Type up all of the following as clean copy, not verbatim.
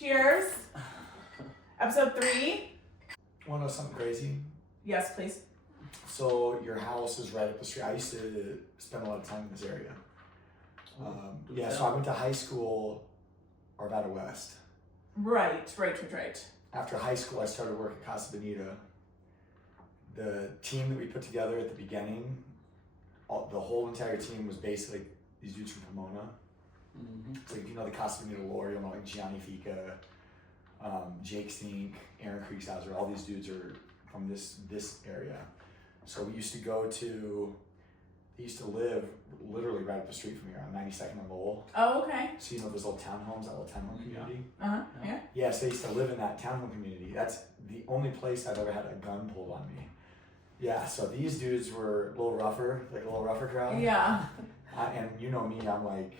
Cheers. Episode 3. Want to know something crazy? Yes, please. So your house is right up the street. I used to spend a lot of time in this area. So I went to high school Arvada West. Right. After high school, I started work at Casa Bonita. The team that we put together at the beginning, the whole entire team was basically these dudes from Pomona. Mm-hmm. So if you know the Casa Bonita lore, you'll know like Gianni Fica, Jake Stink, Aaron Kriegshauser, all these dudes are from this area. So we used to they used to live literally right up the street from here on 92nd and Lowell. Oh, okay. So you know those little townhomes, that little townhome community? Yeah. Yeah, so I used to live in that townhome community. That's the only place I've ever had a gun pulled on me. Yeah, so these dudes were a little rougher, like a little rougher crowd. Yeah. And you know me, I'm like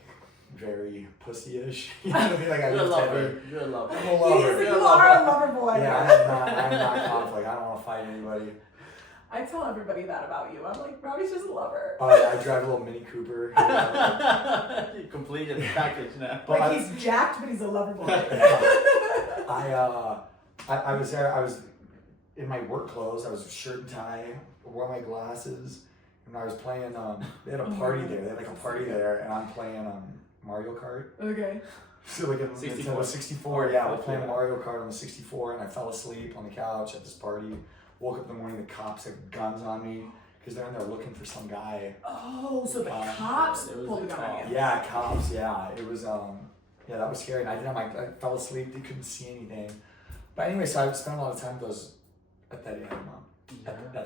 very pussy-ish. You know what I mean? Like You're a lover. You're a lover. I'm a lover. You are a lover boy. Yeah, I'm not conflict. I don't want to fight anybody. I tell everybody that about you. I'm like, Robbie's just a lover. I drive a little Mini Cooper. You completed the package now. Like he's jacked, but he's a lover boy. I was there. I was in my work clothes. I was shirt and tie, wore my glasses, and I was playing. They had a party there. They had like a party there, and I'm playing Mario Kart. Okay. So like in 64. 64. Yeah, I was playing Mario Kart on the 64, and I fell asleep on the couch at this party. Woke up in the morning, the cops had guns on me because they're in there looking for some guy. Oh, so the cops pulled a gun on you. Yeah, cops. Yeah, it was. Yeah, that was scary. And I fell asleep. They couldn't see anything. But anyway, so I spent a lot of time at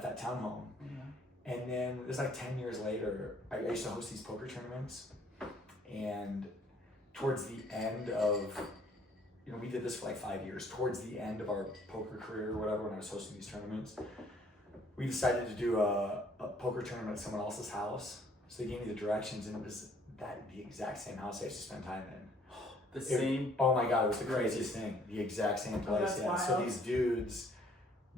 that townhome. Yeah. And then it was like 10 years later. I used to host these poker tournaments, and towards the end of. We did this for like 5 years. Towards the end of our poker career or whatever, when I was hosting these tournaments, we decided to do a poker tournament at someone else's house. So they gave me the directions, and it was the exact same house I used to spend time in. Same? Oh my God, it was the craziest thing. The exact same place. That's Yeah. wild. So these dudes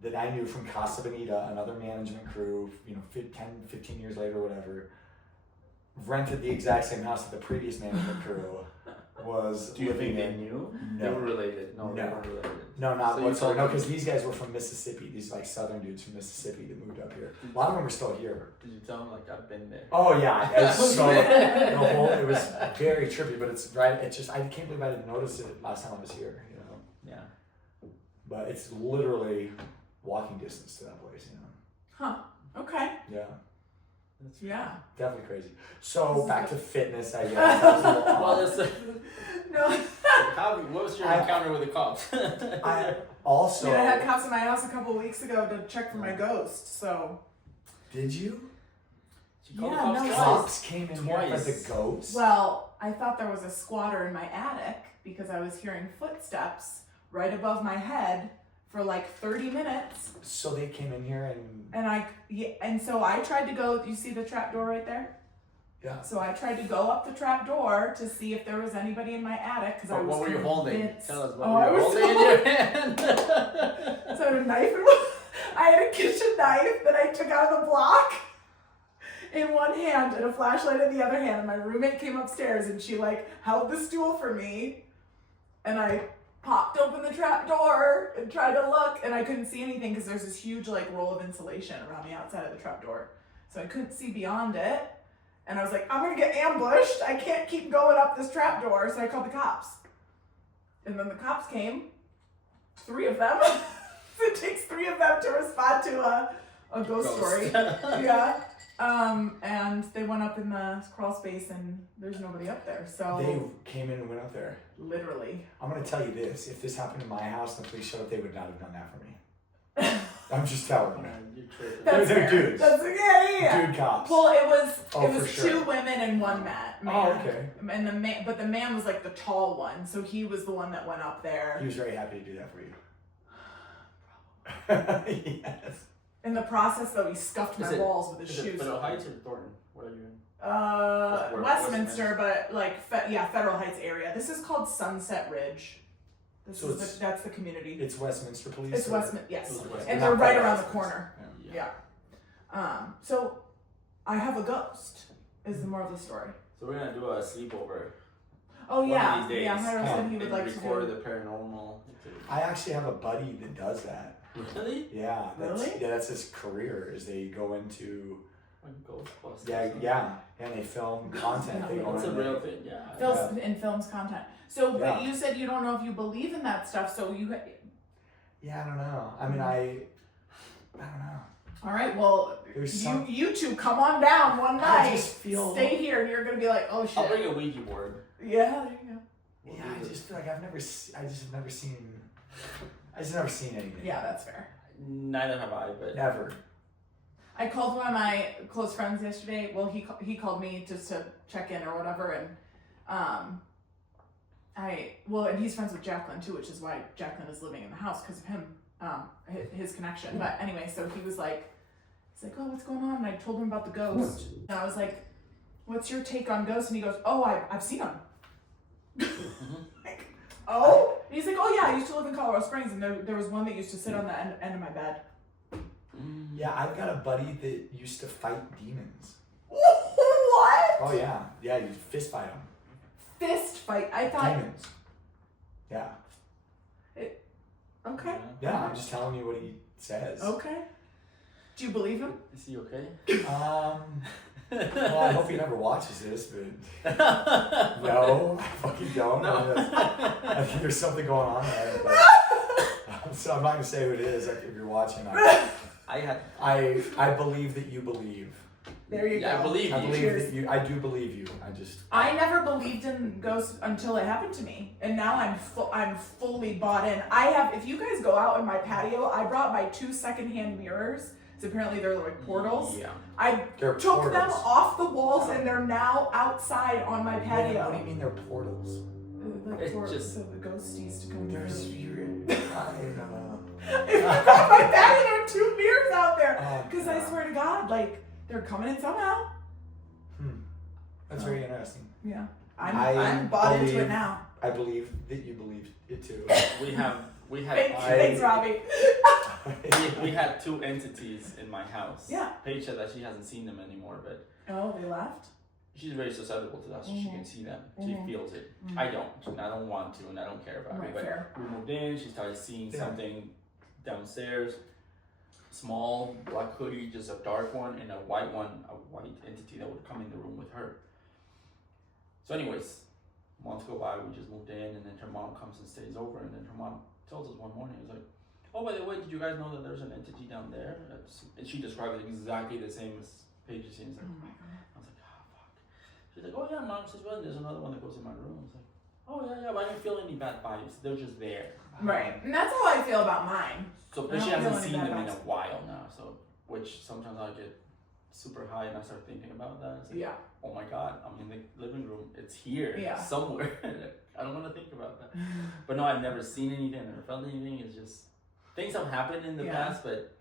that I knew from Casa Bonita, another management crew, 10, 15 years later, whatever, rented the exact same house that the previous management crew was. Do you think living they in. knew? No. They were related. No, they No. weren't related. No, not So you whatsoever. told No, them- because these guys were from Mississippi. These like southern dudes from Mississippi that moved up here. A lot of them are still here. Did you tell them like I've been there? Oh yeah, it was so it was very trippy. But it's right. It's just I can't believe I didn't notice it last time I was here. Yeah. But it's literally walking distance to that place. Huh. Okay. Yeah. That's Yeah. Definitely crazy. So back to fitness, I guess. That was a little Well, odd. that's No. what was your encounter with the cops? I also. I had cops in my house a couple of weeks ago to check for my ghost. So. Did you? She called the Yeah, cops no, twice. Cops came in here for Twice. the ghost. Well, I thought there was a squatter in my attic because I was hearing footsteps right above my head for like 30 minutes. So they came in here And so I tried to go. You see the trap door right there? Yeah. So I tried to go up the trap door to see if there was anybody in my attic because I was. What were you holding? convinced- Tell us what I were you was holding in your hand. So I had a knife. I had a kitchen knife that I took out of the block in one hand and a flashlight in the other hand. And my roommate came upstairs and she like held the stool for me, and I popped open the trap door and tried to look, and I couldn't see anything because there's this huge like roll of insulation around the outside of the trap door, so I couldn't see beyond it. And I was like, I'm gonna get ambushed. I can't keep going up this trap door, so I called the cops. And then the cops came, 3 of them. It takes 3 of them to respond to a ghost story. Yeah. And they went up in the crawl space and there's nobody up there. So They came in and went up there. literally. I'm gonna tell you this: if this happened in my house and the police showed up, they would not have done that for me. I'm just telling you. You're tripping. That's They're fair. dudes. That's yeah. Dude cops. Well, it was for sure. 2 women and 1 man. Oh, okay. And the man was like the tall one, so he was the one that went up there. He was very happy to do that for you. Yes. In the process, though, he scuffed my walls with his Is it shoes. Federal Heights or Thornton? What are you in? Westminster, but like Federal Heights area. This is called Sunset Ridge. So That's the community. It's Westminster Police. It's or- Westminster, yes, It's Westminster. and Not they're right Federal around the Westminster. corner. Yeah. Yeah. So I have a ghost. Is the moral of the story? So we're gonna do a sleepover. Oh yeah, One of these yeah. days. Jairo said he would And like to record do. the paranormal activity. I actually have a buddy that does that. Really? Yeah. Really? Yeah, that's his career. Is they go into Like Ghostbusters. and they film content. They go That's a in real there. thing. Yeah. Films content. So, but Yeah. you said you don't know if you believe in that stuff. So you. Yeah, I don't know. I mean, I don't know. All right. Well, There's you two come on down one I night. just feel. Stay here, and you're gonna be like, oh shit. I'll bring a Ouija board. Yeah, there you go. Yeah, I just feel like I just have never seen anything. Yeah, that's fair. Neither have I, but Never. I called one of my close friends yesterday. Well, he called me just to check in or whatever, and and he's friends with Jacqueline too, which is why Jacqueline is living in the house because of him, his connection. But anyway, so he's like, oh, what's going on? And I told him about the ghost, and I was like, what's your take on ghosts? And he goes, oh, I've seen them. Like, oh, and he's like, oh yeah, I used to live in Colorado Springs, and there was one that used to sit on the end of my bed. Yeah, I've got a buddy that used to fight demons. What? Oh yeah, you fist fight them. Fist fight. I thought. Demons. Yeah. Okay. Yeah, I'm just telling you what he says. Okay. Do you believe him? Is he okay? Well, I hope he never watches this, but no, I fucking don't. No. I think there's something going on there. But, so I'm not gonna say who it is. Like, if you're watching, I believe that you believe. There you go. I believe I you. believe Cheers. that you. I do believe you. I never believed in ghosts until it happened to me, and now I'm fully bought in. I have. If you guys go out in my patio, I brought my 2 secondhand mirrors. So apparently they're like portals. Yeah. I They're took portals. them off the walls, and they're now outside on my patio. What do you mean they're portals? Like It's just- so the ghosties to come There's through. I don't know. If you go on my patio, there are 2 mirrors out there. Oh, Because I swear to God, like they're coming in somehow. That's very interesting. Yeah. I I'm bought into believe- it now. I believe that you believe it too. We had Thanks, Robbie. we had 2 entities in my house. Yeah. Paige said that she hasn't seen them anymore, but Oh, they left? she's very susceptible to that, so she can see them. She feels it. I don't. And I don't want to, and I don't care about Right, it. But fair. we moved in. She started seeing Yeah. something downstairs. Small black hoodie, just a dark one, and a white entity that would come in the room with her. So, anyways, months go by. We just moved in, and then her mom comes and stays over, and then her mom tells us one morning, it was like, oh, by the way, did you guys know that there's an entity down there? And she described it exactly the same as Paige's scenes. Oh my God. I was like, oh, fuck. She's like, oh, yeah, Mom says, well, there's another one that goes in my room. I was like, oh, yeah, but I didn't feel any bad vibes. They're just there. Right. And that's how I feel about mine. So, I but she don't feel hasn't any seen bad them in a vibes. while now. So, which sometimes I get super high and I start thinking about that. It's like, Yeah. oh my God, I'm in the living room. It's here Yeah. somewhere. I don't want to think about that. But no, I've never seen anything, never felt anything. It's just things have happened in the Yeah. past, but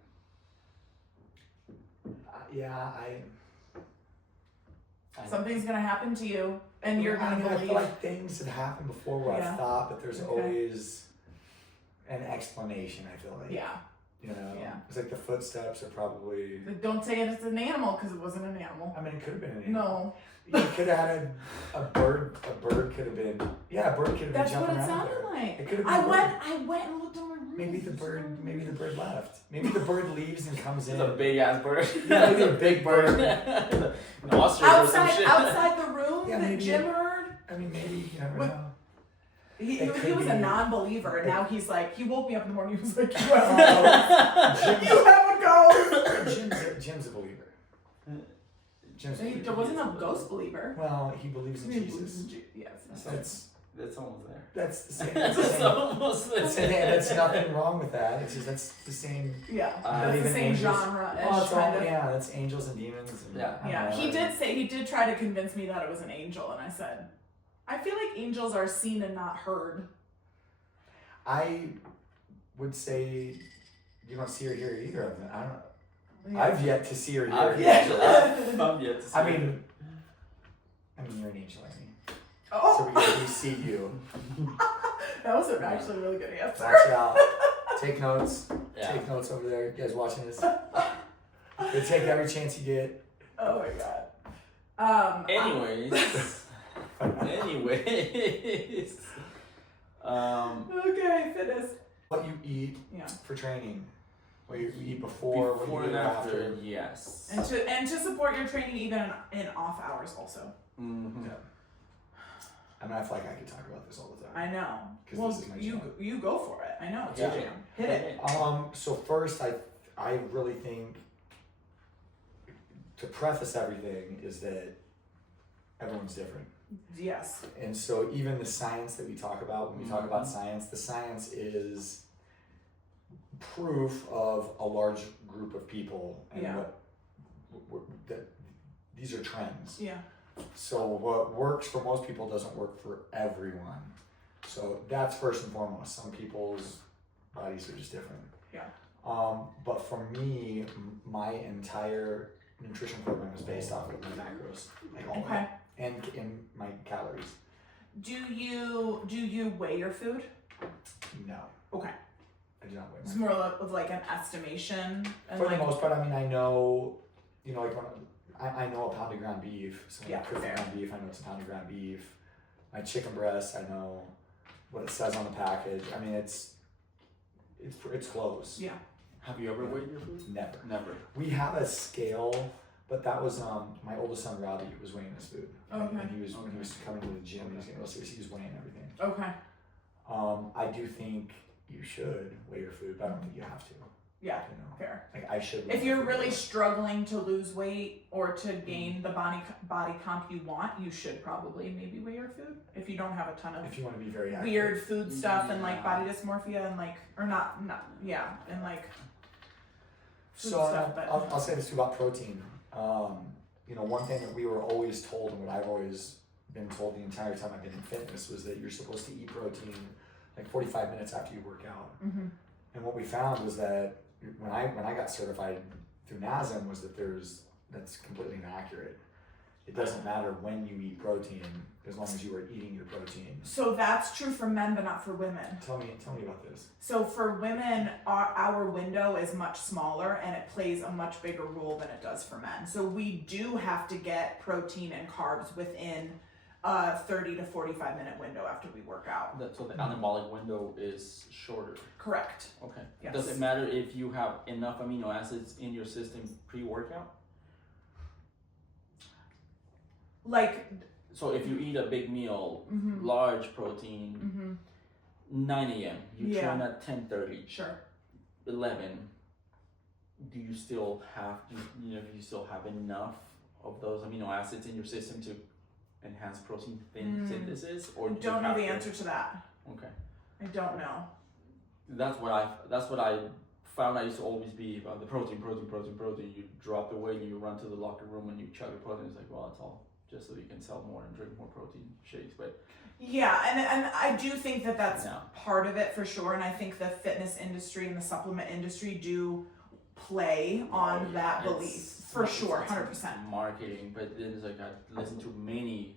Something's gonna happen to you, and you're gonna I believe. feel like things have happened before where Yeah. I've thought, but there's Okay. always an explanation. I feel like. Yeah. You know. Yeah. It's like the footsteps are probably. But don't say it's an animal because it wasn't an animal. I mean, it could have been an animal. No. You could have had a bird. A bird could have been. Yeah, a bird could have That's been what jumping it around sounded there. like. It could have been. I a bird. went and looked in my room. Maybe the bird left. Maybe the bird leaves and comes in. it's a big ass bird. Yeah, maybe a big bird. An ostrich or some shit. outside the room Yeah, that maybe Jim heard. I mean, maybe you never What- know. He It was could a be- non-believer, and now he's like, he woke me up in the morning. He was like, you Oh, have a ghost. Jim's a believer. Jim's a He believer. wasn't a ghost believer. Well, he believes in Jesus. Yes. That's almost there. That's the same. That's That's the same. almost there. That's nothing wrong with that. It's just that's the same. Yeah, Believe that's the in same angels. genre. Well, it's all, Kind of. yeah, that's angels and demons. And, Yeah. I don't Yeah, know. he did try to convince me that it was an angel, and I said, I feel like angels are seen and not heard. I would say you don't see or hear either of them. I don't know. Yeah. I've yet to see or hear. I've either. yet to see I it. mean, you're an angel, Amy. Oh, So we see you. that was actually a really good answer. Watch out. Take notes. Yeah. Take notes over there. You guys watching this? You take every chance you get. Oh my God. Anyways, Anyways. Okay, fitness. What you eat Yeah. for training? What you eat before what you and eat after, yes. And to support your training even in off hours also. Mm-hmm. Yeah. I mean, I feel like I could talk about this all the time. I know. 'Cause Well, this is my you jam. go for it. I know. It's Yeah. your jam. Hit it. So first, I really think, to preface everything, is that everyone's different. Yes. And so even the science that we talk about, when we talk about Mhm. science, the science is proof of a large group of people, and Yeah. that these are trends. Yeah. So what works for most people doesn't work for everyone. So that's first and foremost. Some people's bodies are just different. Yeah. But for me, my entire nutrition program is based off of my macros, like all Okay. and my calories. Do you weigh your food? No, Okay. I do not weigh It's my more of like an estimation and For like the most part, I mean, I know, like when I know a pound of ground beef. So when Yeah, I cook fair. ground beef, I know it's a pound of ground beef. My chicken breast, I know what it says on the package. I mean, it's close. yeah. Have you ever weighed your food? Never. Never. We have a scale, but that was my oldest son Robbie was weighing his food. Okay. And when he was coming to the gym, he was getting real serious. He was weighing everything. Okay. I do think you should weigh your food, but I don't think you have to. Yeah. You know, Fair. like I should. If you're really struggling to lose weight or to gain the body comp you want, you should probably maybe weigh your food. If you don't have a ton of if you want to be very active. weird food stuff and like Yeah. body dysmorphia and like or not yeah and like food So stuff, but I'll say this too about protein. One thing that we were always told, and what I've always been told the entire time I've been in fitness, was that you're supposed to eat protein like 45 minutes after you work out. mm-hmm. And what we found was that when I got certified through NASM was that that's completely inaccurate. It doesn't matter when you eat protein as long as you are eating your protein. So that's true for men but not for women. Tell me about this. So for women, our window is much smaller and it plays a much bigger role than it does for men. So we do have to get protein and carbs within a 30 to 45 minute window after we work out. So the anabolic window is shorter. Correct. Okay. Yes. Does it matter if you have enough amino acids in your system pre-workout? Like, So if you eat a big meal, mm-hmm, large protein, mm-hmm, 9 a.m., you Yeah. train at 10:30, sure. 11, do you still have enough of those amino acids in your system to enhance protein synthesis, or do Don't you know have the to- answer to that. Okay. I don't know. That's what I found. I used to always be about the protein. You drop the weight and you run to the locker room and you chug the protein. It's like, well, it's all just so you can sell more and drink more protein shakes. But Yeah, and I do think that that's no, part of it for sure, and I think the fitness industry and the supplement industry do play on that belief for sure, 100%. Marketing, but then it's like I listen to many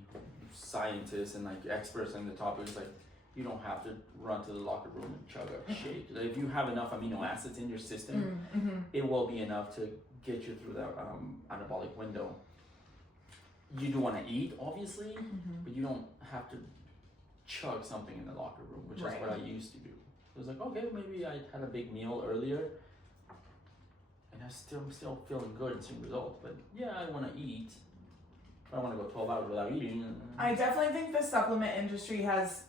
scientists and like experts on the topic. It's like you don't have to run to the locker room and chug a shake. Like, if you have enough amino acids in your system, Mm-hmm. it will be enough to get you through that anabolic window. You do want to eat, obviously, Mm-hmm. but you don't have to chug something in the locker room, which Right. is what I used to do. It was like, okay, maybe I had a big meal earlier, and I'm still feeling good and seeing results. But yeah, I want to eat. I don't want to go 12 hours without eating. I definitely think the supplement industry has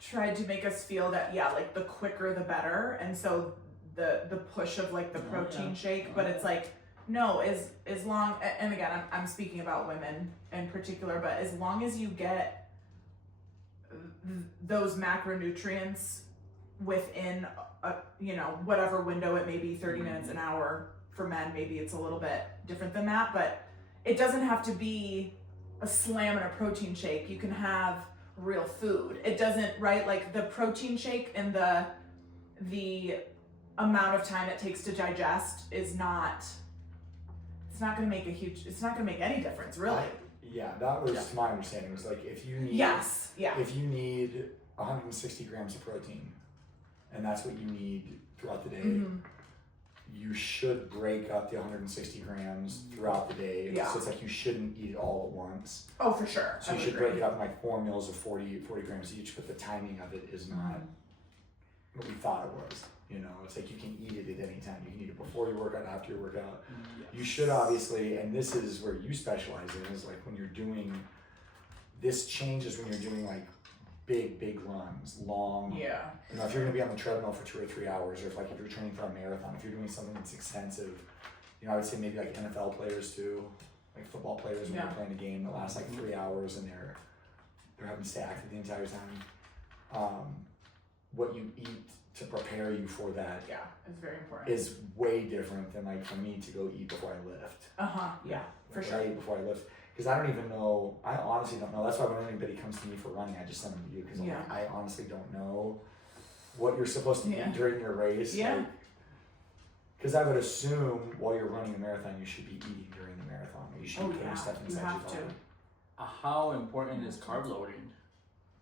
tried to make us feel that like the quicker the better, and so the push of like the Oh, protein yeah. shake, but it's like no, as long, and again I'm speaking about women in particular, but as long as you get those macronutrients within whatever window it may be, 30 minutes, an hour. For men maybe it's a little bit different than that, but it doesn't have to be a slam and a protein shake. You can have real food. It doesn't, right? Like the protein shake and the amount of time it takes to digest is not, it's not going to make any difference, really. That was my understanding. Was like if you need Yes. Yeah. if you need 160 grams of protein, and that's what you need throughout the day, Mhm. you should break up the 160 grams throughout the day. Yeah. So it's like you shouldn't eat it all at once. Oh, for sure. So you should break it up in like 4 meals of 40 grams each, but the timing of it is not what we thought it was. You know, it's like you can eat it at any time. You can eat it before your workout, after your workout. Yes. You should obviously, and this is where you specialize in, is like when you're doing, this changes when you're doing like big runs, long. Yeah. You know, if you're gonna be on the treadmill for 2 or 3 hours, or if you're training for a marathon, if you're doing something that's extensive, you know, I would say maybe like NFL players too, like football players when they're playing a game that lasts like 3 hours and they're having to stay active the entire time. What you eat to prepare you for that it's very important. is way different than like for me to go eat before I lift. Yeah, for Like, sure. I eat before I lift. Because I don't even know, I honestly don't know. That's why when anybody comes to me for running, I just send them to you. Because like, I honestly don't know what you're supposed to eat during your race. Yeah. Because I would assume while you're running a marathon, you should be eating during the marathon. Or you should be putting stuff you inside your have to. body. How important is carb loading?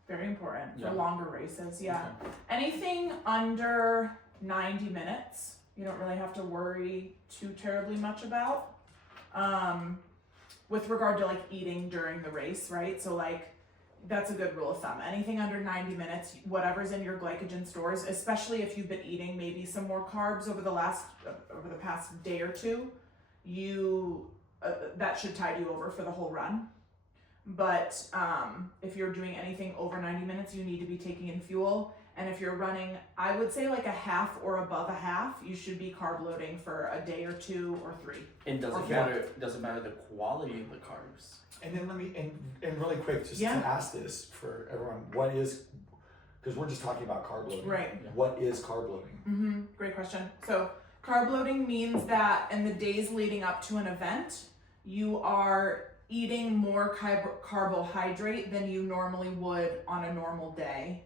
Very important Yeah. for longer races. Yeah. Okay. Anything under 90 minutes, you don't really have to worry too terribly much about. With regard to like eating during the race, right? So like that's a good rule of thumb. Anything under 90 minutes, whatever's in your glycogen stores, especially if you've been eating maybe some more carbs over the past day or two, that should tide you over for the whole run. But if you're doing anything over 90 minutes, you need to be taking in fuel. And if you're running, I would say like a half or above a half, you should be carb loading for a day or 2 or 3. And doesn't matter the quality of the carbs. And then let me, and really quick, just to ask this for everyone, what is, because we're just talking about carb loading. Right. Yeah. What is carb loading? Great question. So carb loading means that in the days leading up to an event, you are eating more carbohydrate than you normally would on a normal day.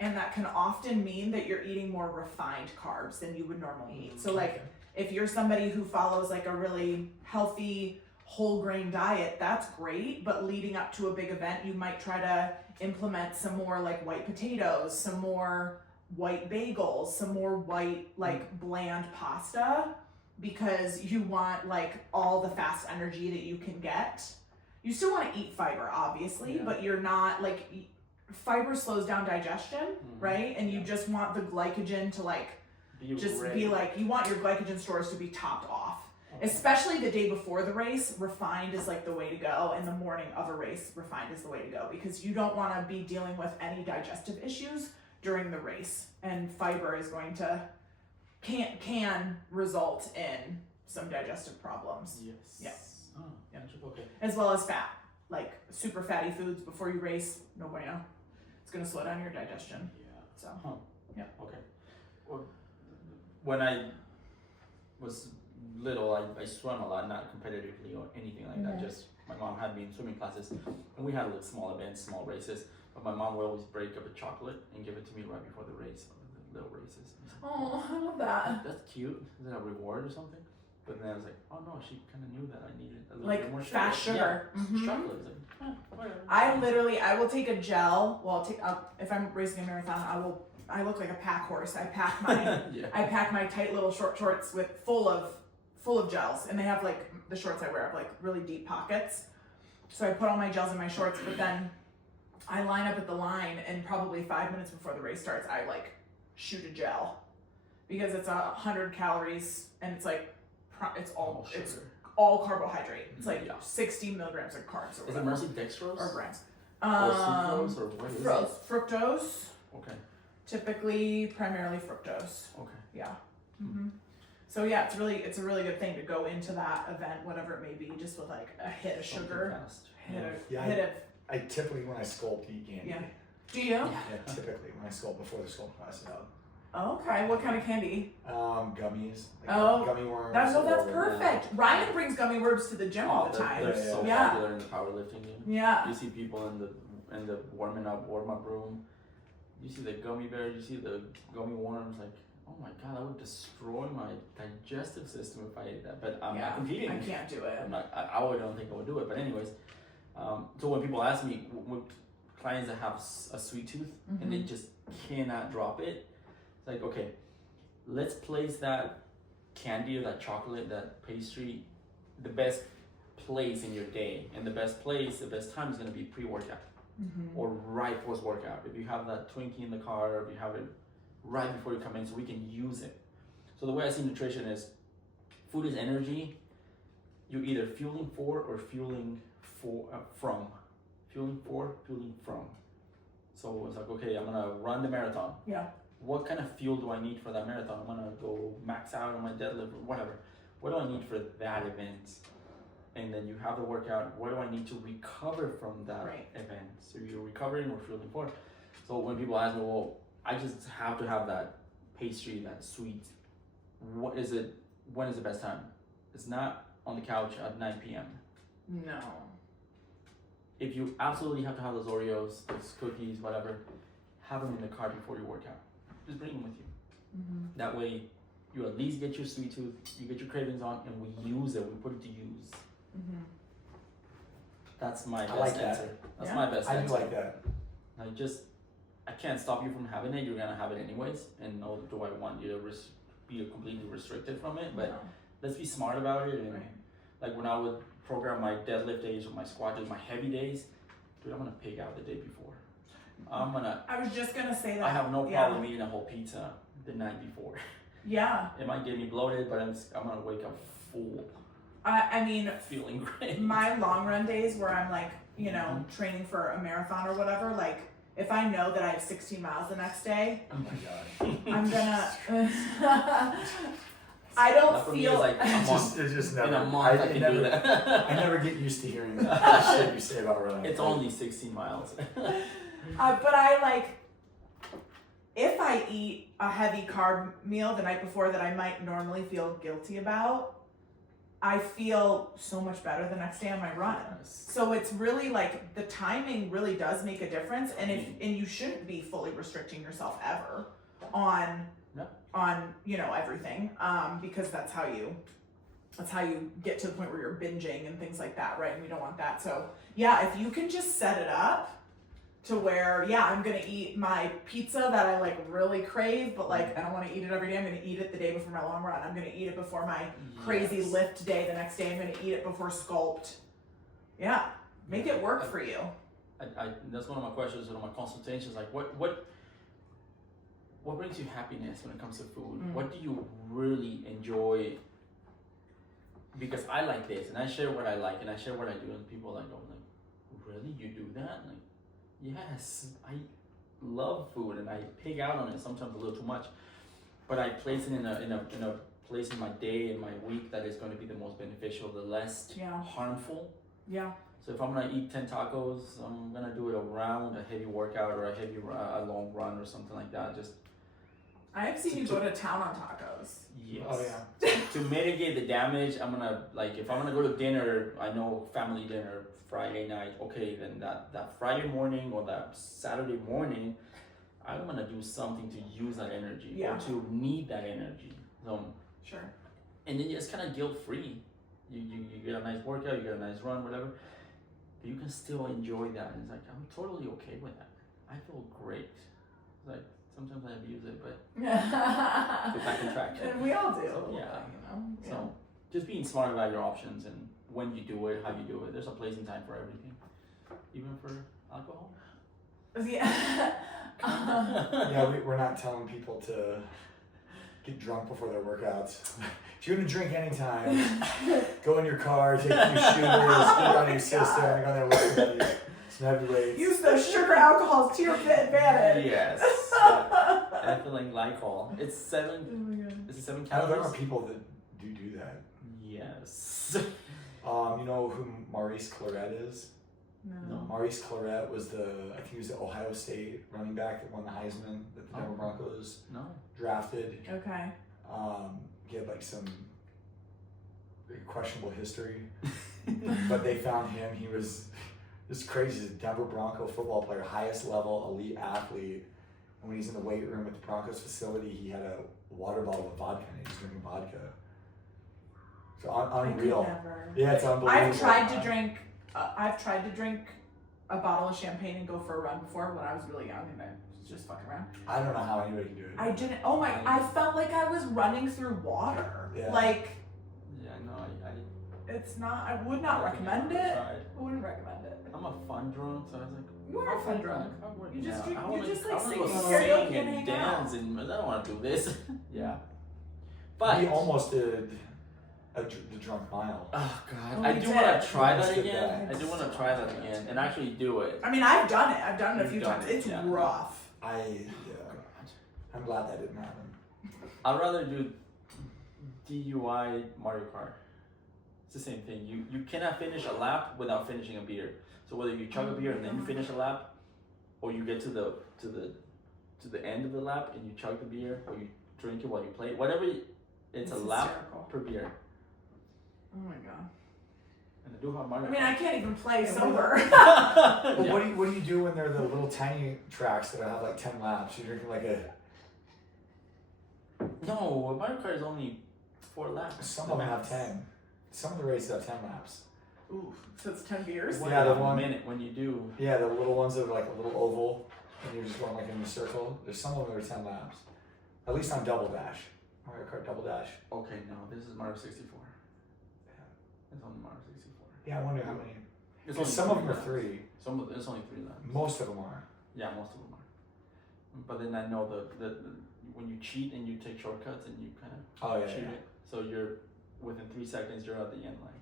And that can often mean that you're eating more refined carbs than you would normally eat. So like if you're somebody who follows like a really healthy whole grain diet, that's great. But leading up to a big event, you might try to implement some more like white potatoes, some more white bagels, some more white like bland pasta, because you want like all the fast energy that you can get. You still want to eat fiber, obviously, but you're not like, fiber slows down digestion, right? And you just want the glycogen to like, be like, you want your glycogen stores to be topped off. Especially the day before the race, refined is like the way to go. And the morning of a race, refined is the way to go, because you don't want to be dealing with any digestive issues during the race. And fiber is going to, can result in some digestive problems. Yes. Yeah. Oh, yeah. Okay. As well as fat, like super fatty foods before you race, no bueno. It's going to slow down your digestion. Yeah. So, yeah. Okay. Well, when I was little, I swam a lot, not competitively or anything like that. Just my mom had me in swimming classes, and we had like small events, small races. But my mom would always break up a chocolate and give it to me right before the race, the little races. oh, I love that. That's cute. Is that a reward or something? But then I was like, oh no, she kind of knew that I needed a little Like bit more sugar. fast sugar. Yeah, Mhm. chocolate. It's like, whatever. I will take a gel. Well, if I'm racing a marathon, I look like a pack horse. I pack my, Yeah. I pack my tight little short shorts with full of gels, and they have like the shorts I wear have like really deep pockets. So I put all my gels in my shorts, but then I line up at the line, and probably 5 minutes before the race starts, I like shoot a gel, because it's 100 calories, and it's like it's all carbohydrate. It's like 60 milligrams of carbs or Is whatever. it mostly dextrose? Or grams. Or sucrose, or what is it? Fructose. Okay. Typically, primarily fructose. Okay. Yeah. So yeah, it's a really good thing to go into that event, whatever it may be, just with like a hit of sugar, hit of. I typically, when I sculpt, eat candy. Yeah. Do you? Yeah, typically when I sculpt before the sculpt class out. Okay. What kind of candy? Gummies. Like Oh, gummy worms. that's or- perfect. Ryan brings gummy worms to the gym all the time. They're so Yeah. popular in the powerlifting game. Yeah. You see people in the warm up room. You see the gummy bears. You see the gummy worms. Like, oh my god, that would destroy my digestive system if I ate that. But I'm not competing. I can't do it. I'm not. I don't think I would do it. But anyways, so when people ask me, when clients that have a sweet tooth and they just cannot drop it, it's like, okay, let's place that candy or that chocolate, that pastry, the best place in your day, and the best time is going to be pre-workout or right post-workout. If you have that Twinkie in the car, or if you have it right before you come in, so we can use it. So the way I see nutrition is, food is energy. You're either fueling for or fueling from. Fueling for, fueling from. So it's like, okay, I'm gonna run the marathon. Yeah. What kind of fuel do I need for that marathon? I'm gonna go max out on my deadlift or whatever. What do I need for that event? And then you have the workout. What do I need to recover from that event? So you're recovering or fueling for. So when people ask me, well, I just have to have that pastry, that sweet. What is it? When is the best time? It's not on the couch at 9 p.m. No. If you absolutely have to have those Oreos, those cookies, whatever, have them in the car before you work out. Just bring them with you. That way, you at least get your sweet tooth, you get your cravings on, and we use it. We put it to use. That's my best answer. That's my best answer. I do like that. I can't stop you from having it. You're gonna have it anyways. And no, do I want you to be completely restricted from it? But let's be smart about it. And like when I would program my deadlift days or my squat days, my heavy days, dude, I'm gonna pig out the day before. I was just gonna say that. I have no problem eating a whole pizza the night before. Yeah. It might get me bloated, but I'm gonna wake up full. I mean, feeling great. My long run days where I'm like, you know, training for a marathon or whatever, like if I know that I have 16 miles the next day, oh my god, I'm gonna. I don't feel like it's just never. In a month I can do that. I never get used to hearing the shit you say about running. It's only 16 miles. But I like, if I eat a heavy carb meal the night before that I might normally feel guilty about, I feel so much better the next day on my run. So it's really like the timing really does make a difference, and and you shouldn't be fully restricting yourself ever on you know everything, because that's how you get to the point where you're binging and things like that, right? And we don't want that. So yeah, if you can just set it up to where, I'm gonna eat my pizza that I like really crave, but like I don't want to eat it every day. I'm gonna eat it the day before my long run. I'm gonna eat it before my crazy lift day the next day. I'm gonna eat it before sculpt. Yeah, make it work for you. I that's one of my questions in my consultations. Like, what brings you happiness when it comes to food? What do you really enjoy? Because I like this, and I share what I like, and I share what I do, and people are like, oh, like, really, you do that? Like, yes, I love food, and I pig out on it sometimes a little too much, but I place it in a place in my day and my week that is going to be the most beneficial, the less harmful. Yeah. So if I'm gonna eat 10 tacos, I'm gonna do it around a heavy workout or a long run or something like that. Just I've seen you go to town on tacos. yes. Oh yeah. To mitigate the damage, I'm gonna, like, if I'm gonna go to dinner, I know family dinner Friday night. Okay, then that Friday morning or that Saturday morning, I'm gonna do something to use that energy or to need that energy. Sure. And then it's kind of guilt free. You get a nice workout, you get a nice run, whatever. But you can still enjoy that. And it's like, I'm totally okay with that. I feel great. It's like, sometimes I abuse it, but get back on track. And we all do. So, you know? So just being smart about your options and when you do it, how you do it. There's a place and time for everything, even for alcohol. Yeah. Yeah, we're not telling people to get drunk before their workouts. If you're gonna drink anytime, go in your car, take a few shooters, put it on your sister, and go there with some heavy weights. Use those sugar alcohols to your advantage. Yes. Ethylene glycol. It's 7. Oh my God. Is it 7 I know there calories? are people that do that. Yes. You know who Maurice Claret is? No. Maurice Claret was I think he was the Ohio State running back that won the Heisman that the Denver Broncos drafted. Okay. He had like some questionable history, but they found him. He was just crazy. He's a Denver Bronco football player, highest level elite athlete. And when he's in the weight room at the Broncos facility, he had a water bottle of vodka and he was drinking vodka. So unreal. Yeah, it's unbelievable. I've tried to drink a bottle of champagne and go for a run before when I was really young, and I was just fucking camera. I don't know how anybody can do it. I didn't. Oh my! I felt like I was running through water. Yeah. Like Yeah, no, I it's not. I would not recommend it. I wouldn't recommend it. I'm a fun drunk, so I was like, You are a fun drunk. I'm You just working drink. out. You just like I sing wanna go karaoke sing and hang dance, out. and I don't want to do this. Yeah, but We almost did the drunk mile. oh god, Oh, I we do did. want to try We that almost did again. that. I do want to try that again and actually do it. I mean, I've done it. I've done it a You've few done times. it, It's yeah. rough. I'm glad that didn't happen. I'd rather do DUI Mario Kart. It's the same thing. You cannot finish a lap without finishing a beer. So whether you chug a beer and then you finish a lap, or you get to the end of the lap and you chug the beer, or you drink it while you play it, whatever. It's a lap hysterical. per beer. Oh my god. And I do have Mario I mean, I can't even play Yeah, sober. Well, Yeah. what do you do when they're the little tiny tracks that have like 10 laps? You're drinking like a. No, Mario Kart is only 4 laps. Some of them have 10. Some of the races have 10 laps. Ooh, so it's 10 beers. Wait Yeah, the a one- minute when you do. Yeah, the little ones that are like a little oval, and you're just going like in a circle. There's some of them that are 10 laps. At least on Double Dash. Mario Kart Double Dash. Okay, no, this is Mario 64. It's only Mario 64. Yeah, I wonder how many. It's Because only some of 3 them are laps. 3. It's only 3 laps. Most of them are. Yeah, most of them are. But then I know the when you cheat and you take shortcuts and you kind of Oh, yeah, cheat yeah. it, so you're within 3 seconds you're at the end line,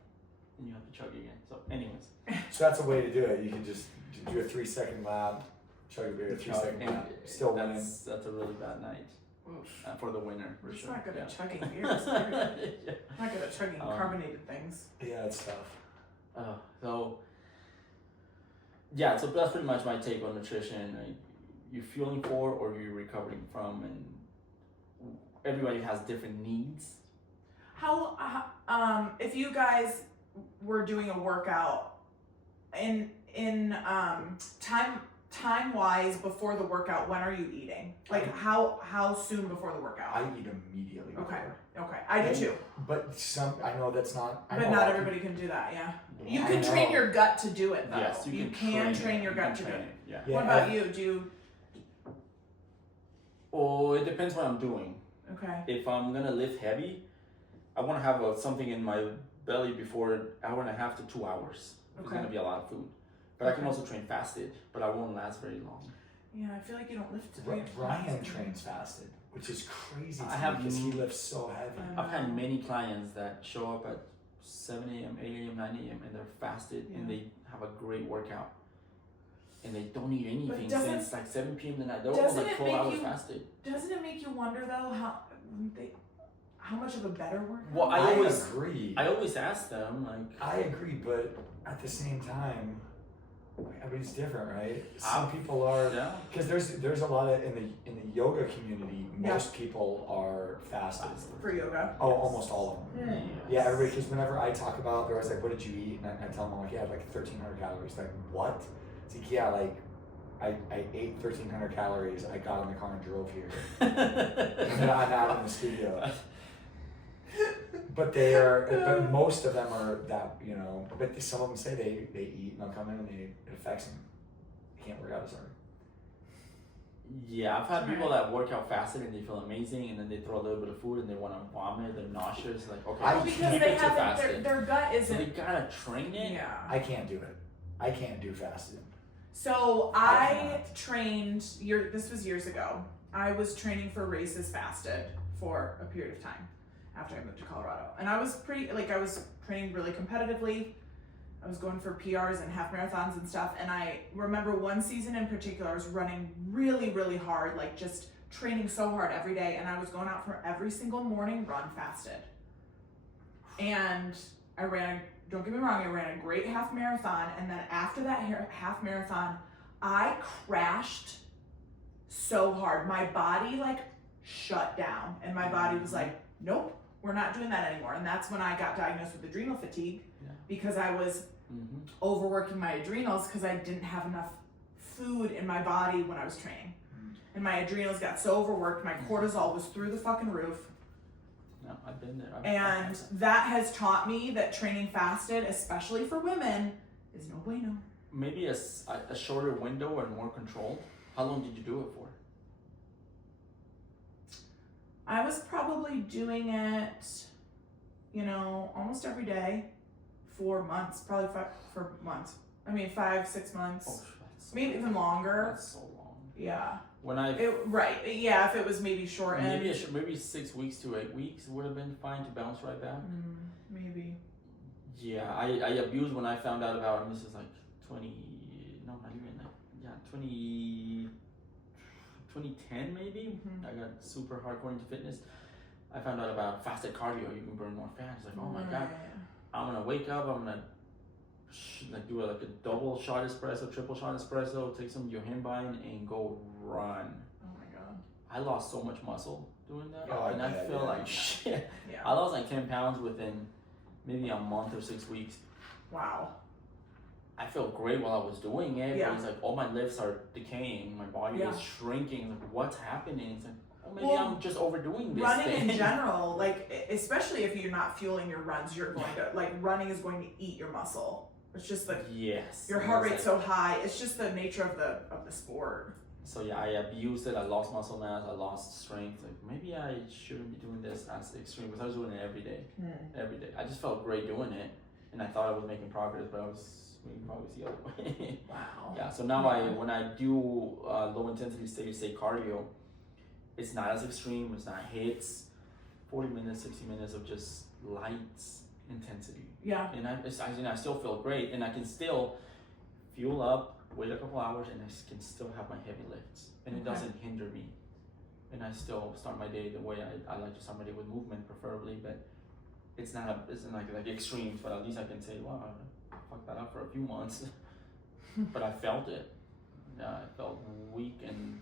and you have to chug again. So, anyways, So that's a way to do it. You can just do a 3-second lap, chug a beer, 3-second and lap, still winning. that's a really bad night Oof. for the winner for I'm just sure. not good yeah. at chugging beers. period. Yeah. I'm not good at chugging carbonated things. Yeah, it's tough. So yeah, so that's pretty much my take on nutrition. You're fueling for or you're recovering from, and everybody has different needs. How if you guys were doing a workout in time wise before the workout, when are you eating? Like how soon before the workout? I eat immediately before. Okay, I do too. But I know that's not. I But know not a lot of everybody can do that. Yeah, Yeah. you I can train know. your gut to do it though. Yes, you can train your gut to do it. Yeah. Yeah, What about you? Do you? Oh, it depends what I'm doing. Okay. If I'm gonna lift heavy, I want to have something in my belly before an hour and a half to 2 hours. It's Okay. gonna be a lot of food. But I can also train fasted, but I won't last very long. Yeah, I feel like you don't lift. Ryan trains fasted, which is crazy to I me have- because he lifts so heavy. I've had many clients that show up at 7 a.m., 8 a.m., 9 a.m. and they're fasted and Yeah. they have a great workout. And they don't eat anything doesn't- since like 7 p.m. the night. They're almost doesn't like it 12 make hours you- fasted. Doesn't it make you wonder though how much of a better workout? Well, I always agree. I always ask them like, I agree, but at the same time, everybody's different, right? Some people are yeah, because there's a lot of in the yoga community. Yeah. Most people are fasted. For yoga. Oh, almost all of them. Mm. Yeah, everybody. Because whenever I talk about, they're always like, "What did you eat?" And I tell them, I'm like, "Yeah, I had like 1,300 calories." Like, what? It's like, yeah, like I ate 1,300 calories. I got in the car and drove here. And then I'm out in the studio. But they are. But most of them are that. But some of them say they eat and they'll come in and it affects them. They can't work out as hard. Yeah, I've had people that work out fasted and they feel amazing, and then they throw a little bit of food and they want to vomit. They're nauseous. Like, okay, I- Well, because keep they it to haven't fasted. their gut So isn't. they gotta train it. Yeah. I can't do it. I can't do fasted. So I I trained. This was years ago. I was training for races fasted for a period of time after I moved to Colorado, and I was I was training really competitively. I was going for PRs and half marathons and stuff. And I remember one season in particular, I was running really, really hard, like just training so hard every day. And I was going out for every single morning run fasted. And don't get me wrong, I ran a great half marathon. And then after that half marathon, I crashed so hard. My body like shut down. And my body was like, nope, we're not doing that anymore. And that's when I got diagnosed with adrenal fatigue. Because I was overworking my adrenals because I didn't have enough food in my body when I was training. And my adrenals got so overworked, my cortisol was through the fucking roof. No, I've been there. And that has taught me that training fasted, especially for women, is no bueno. Maybe a shorter window and more controlled. How long did you do it for? I was probably doing it, almost every day for months, probably for months. I mean, 5-6 months, that's so maybe even longer. That's so long. Yeah. When I Yeah, if it was maybe shortened. maybe 6 weeks to 8 weeks would have been fine to bounce right back. Maybe. Yeah, I abused when I found out about, and this is like 2010 maybe. I got super hardcore into fitness. I found out about fasted cardio. You can burn more fat. It's like, oh my god, I'm gonna wake up. I'm gonna do a double shot espresso, triple shot espresso. Take some yohimbine and go run. Oh my god. I lost so much muscle doing that, Oh, I feel like shit. Yeah. I lost like 10 pounds within maybe a month or 6 weeks. Wow. I felt great while I was doing it, Yeah. but it's like all my lifts are decaying, my body Yeah. is shrinking. Like, what's happening? It's like, oh, maybe Well, I'm just overdoing this Running thing. in general, like especially if you're not fueling your runs, you're going to running is going to eat your muscle. It's just like Yes. your heart rate's so high. It's just the nature of the sport. So yeah, I abused it. I lost muscle mass. I lost strength. Like maybe I shouldn't be doing this as extreme, because I was doing it every day. Every day. I just felt great doing it, and I thought I was making progress, but I was making progress the other way. Wow. Yeah. So now when I do low intensity steady state cardio, it's not as extreme. It's not hits. 40 minutes, 60 minutes of just light intensity. Yeah. And I still feel great, and I can still fuel up, wait a couple hours, and I can still have my heavy lifts, and it doesn't hinder me. And I still start my day the way I like to start my day, with movement preferably, but it's not like extremes, but at least I can say, wow, I fucked that up for a few months. But I felt it. Yeah, I felt weak, and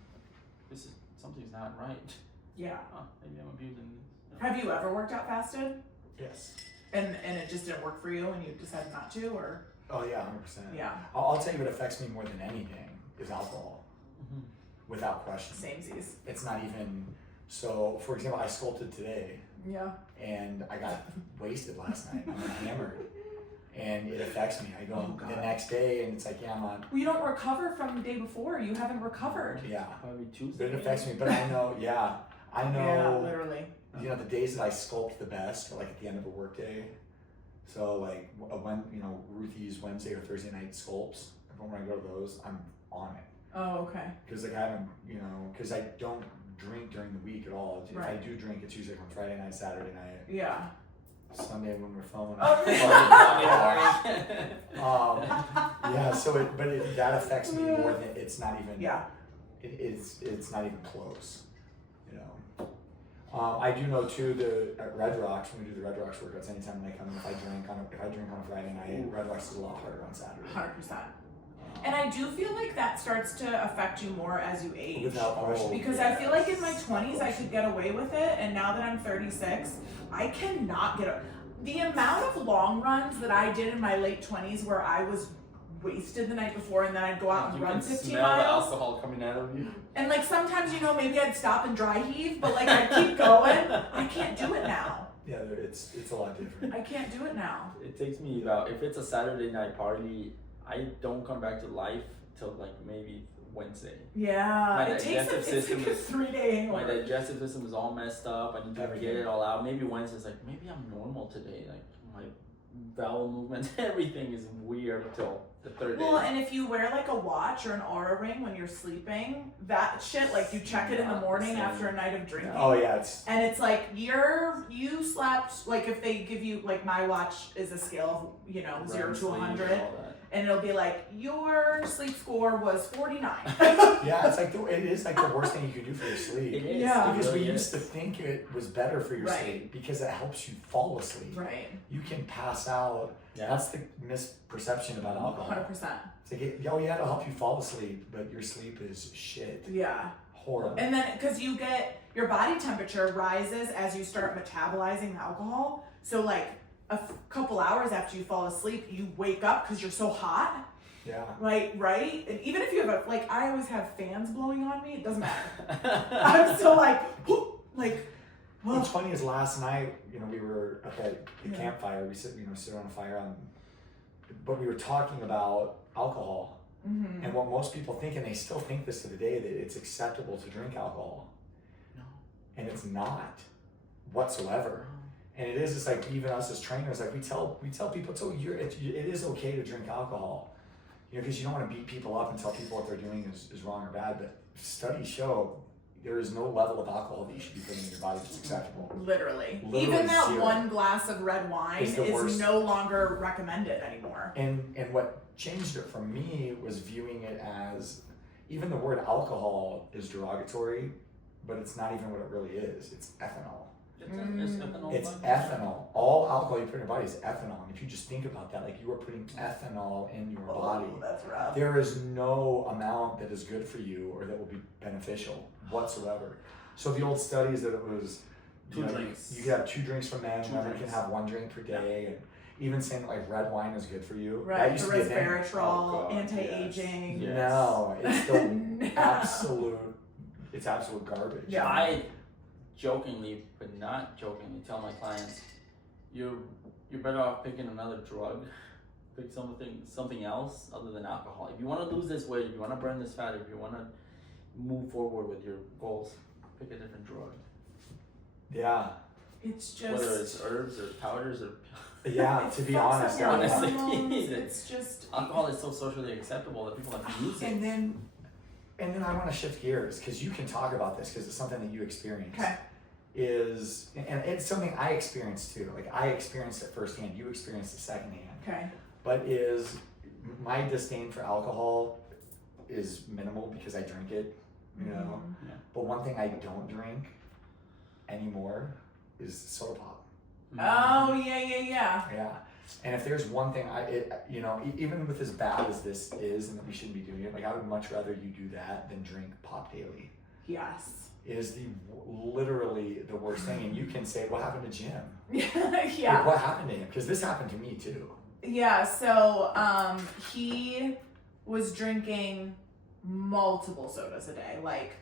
something's not right. Yeah. Maybe I'm abusing this. Have you ever worked out fasted? Yes. And it just didn't work for you, and you decided not to, or? Oh yeah, 100%. Yeah. I'll tell you what affects me more than anything is alcohol, without question. Samesies. It's not even. So, for example, I sculpted today, Yeah. and I got wasted last night. I'm hammered, and it affects me. I go Oh, God. the next day, and it's like, yeah, I'm on. Well, you don't recover from the day before. You haven't recovered. Yeah, Probably but Tuesday. it affects me. But I know, I know. Yeah, literally. You know, the days that I sculpt the best are like at the end of a work day. So like when Ruthie's Wednesday or Thursday night sculpts, when I go to those, I'm on it. Oh, okay. Because like I haven't, because I don't drink during the week at all. If I do drink, it's usually on Friday night, Saturday night, Yeah. Sunday when we're filming. Oh, Yeah. So that affects me more than it's not even. Yeah. It's not even close. I do know too at Red Rocks, when we do the Red Rocks workouts, anytime they come in, if I drink on a Friday night, Red Rocks is a lot harder on Saturday. 100%. And I do feel like that starts to affect you more as you age. Without question. Because I feel like in my 20s I could get away with it, and now that I'm 36, I cannot get the amount of long runs that I did in my late 20s where I was wasted the night before, and then I'd go out and run 15 smell miles. the alcohol coming out of you. And like sometimes, maybe I'd stop and dry heave, but like I'd keep going. I can't do it now. Yeah, it's a lot different. I can't do it now. It takes me about, if it's a Saturday night party, I don't come back to life till like maybe Wednesday. Yeah, My it takes digestive like a system 3-day hangover. My digestive system is all messed up. I need to get it all out. Maybe Wednesday's like, maybe I'm normal today. Like my bowel movements, everything is weird till the third day. Well, and if you wear like a watch or an Aura ring when you're sleeping, that shit, like you check it in the morning after a night of drinking. Oh yeah, and it's like you slept, like if they give you, like my watch is a scale of 0 to 100, and it'll be like your sleep score was 49. Yeah, it is like the worst thing you can do for your sleep. It is. Yeah. Because we really used to think it was better for your Right. sleep because it helps you fall asleep. Right. You can pass out. Yeah. That's the misperception about alcohol. 100%. It's like, it'll help you fall asleep, but your sleep is shit. Yeah. Horrible. And then, because your body temperature rises as you start metabolizing the alcohol. So like a couple hours after you fall asleep, you wake up because you're so hot. Yeah. Right? And even if you have I always have fans blowing on me, it doesn't matter. I'm still like, What's funny is last night, we were at the Yeah. campfire. We sit on a fire but we were talking about alcohol. Mm-hmm. And what most people think, and they still think this to the day, that it's acceptable to drink alcohol. No. and it's not whatsoever. And it is, it's like, even us as trainers, like we tell people, it is okay to drink alcohol, you know, because you don't want to beat people up and tell people what they're doing is wrong or bad, but studies show there is no level of alcohol that you should be putting in your body that's acceptable. Literally. Literally Even that 0. one glass of red wine is no longer recommended anymore. And what changed it for me was viewing it as, even the word alcohol is derogatory, but it's not even what it really is. It's ethanol. It's ethanol. It's ethanol. All alcohol you put in your body is ethanol. And if you just think about that, like you are putting ethanol in your body. That's rough. There is no amount that is good for you or that will be beneficial whatsoever. So the old studies that it was, Two drinks. You could have 2 drinks from men, 2 women drinks. can have 1 drink per day, and even saying that like red wine is good for you. Right, That the used to be a thing. resveratrol, Oh, God, anti-aging. yes. No, it's still No. it's absolute garbage. Yeah. I jokingly, but not jokingly, tell my clients, you're better off picking another drug. Pick something else other than alcohol. If you want to lose this weight, if you want to burn this fat, if you want to move forward with your goals, pick a different drug. Yeah. It's just Whether it's herbs or powders or Yeah, to be honest, fucks up your honestly, hormones. It's just alcohol is so socially acceptable that people have to use it. And then I want to shift gears because you can talk about this because it's something that you experience. okay. And it's something I experienced too. Like I experienced it firsthand. You experienced it secondhand. Okay. But is my disdain for alcohol is minimal because I drink it, you know. Yeah. But one thing I don't drink anymore is soda pop. Oh yeah. Yeah. And if there's one thing even with as bad as this is and that we shouldn't be doing it, like I would much rather you do that than drink pop daily. Yes. It is literally the worst thing. And you can say, what happened to Jim? Yeah. Like, what happened to him? Because this happened to me too. Yeah, so he was drinking multiple sodas a day, like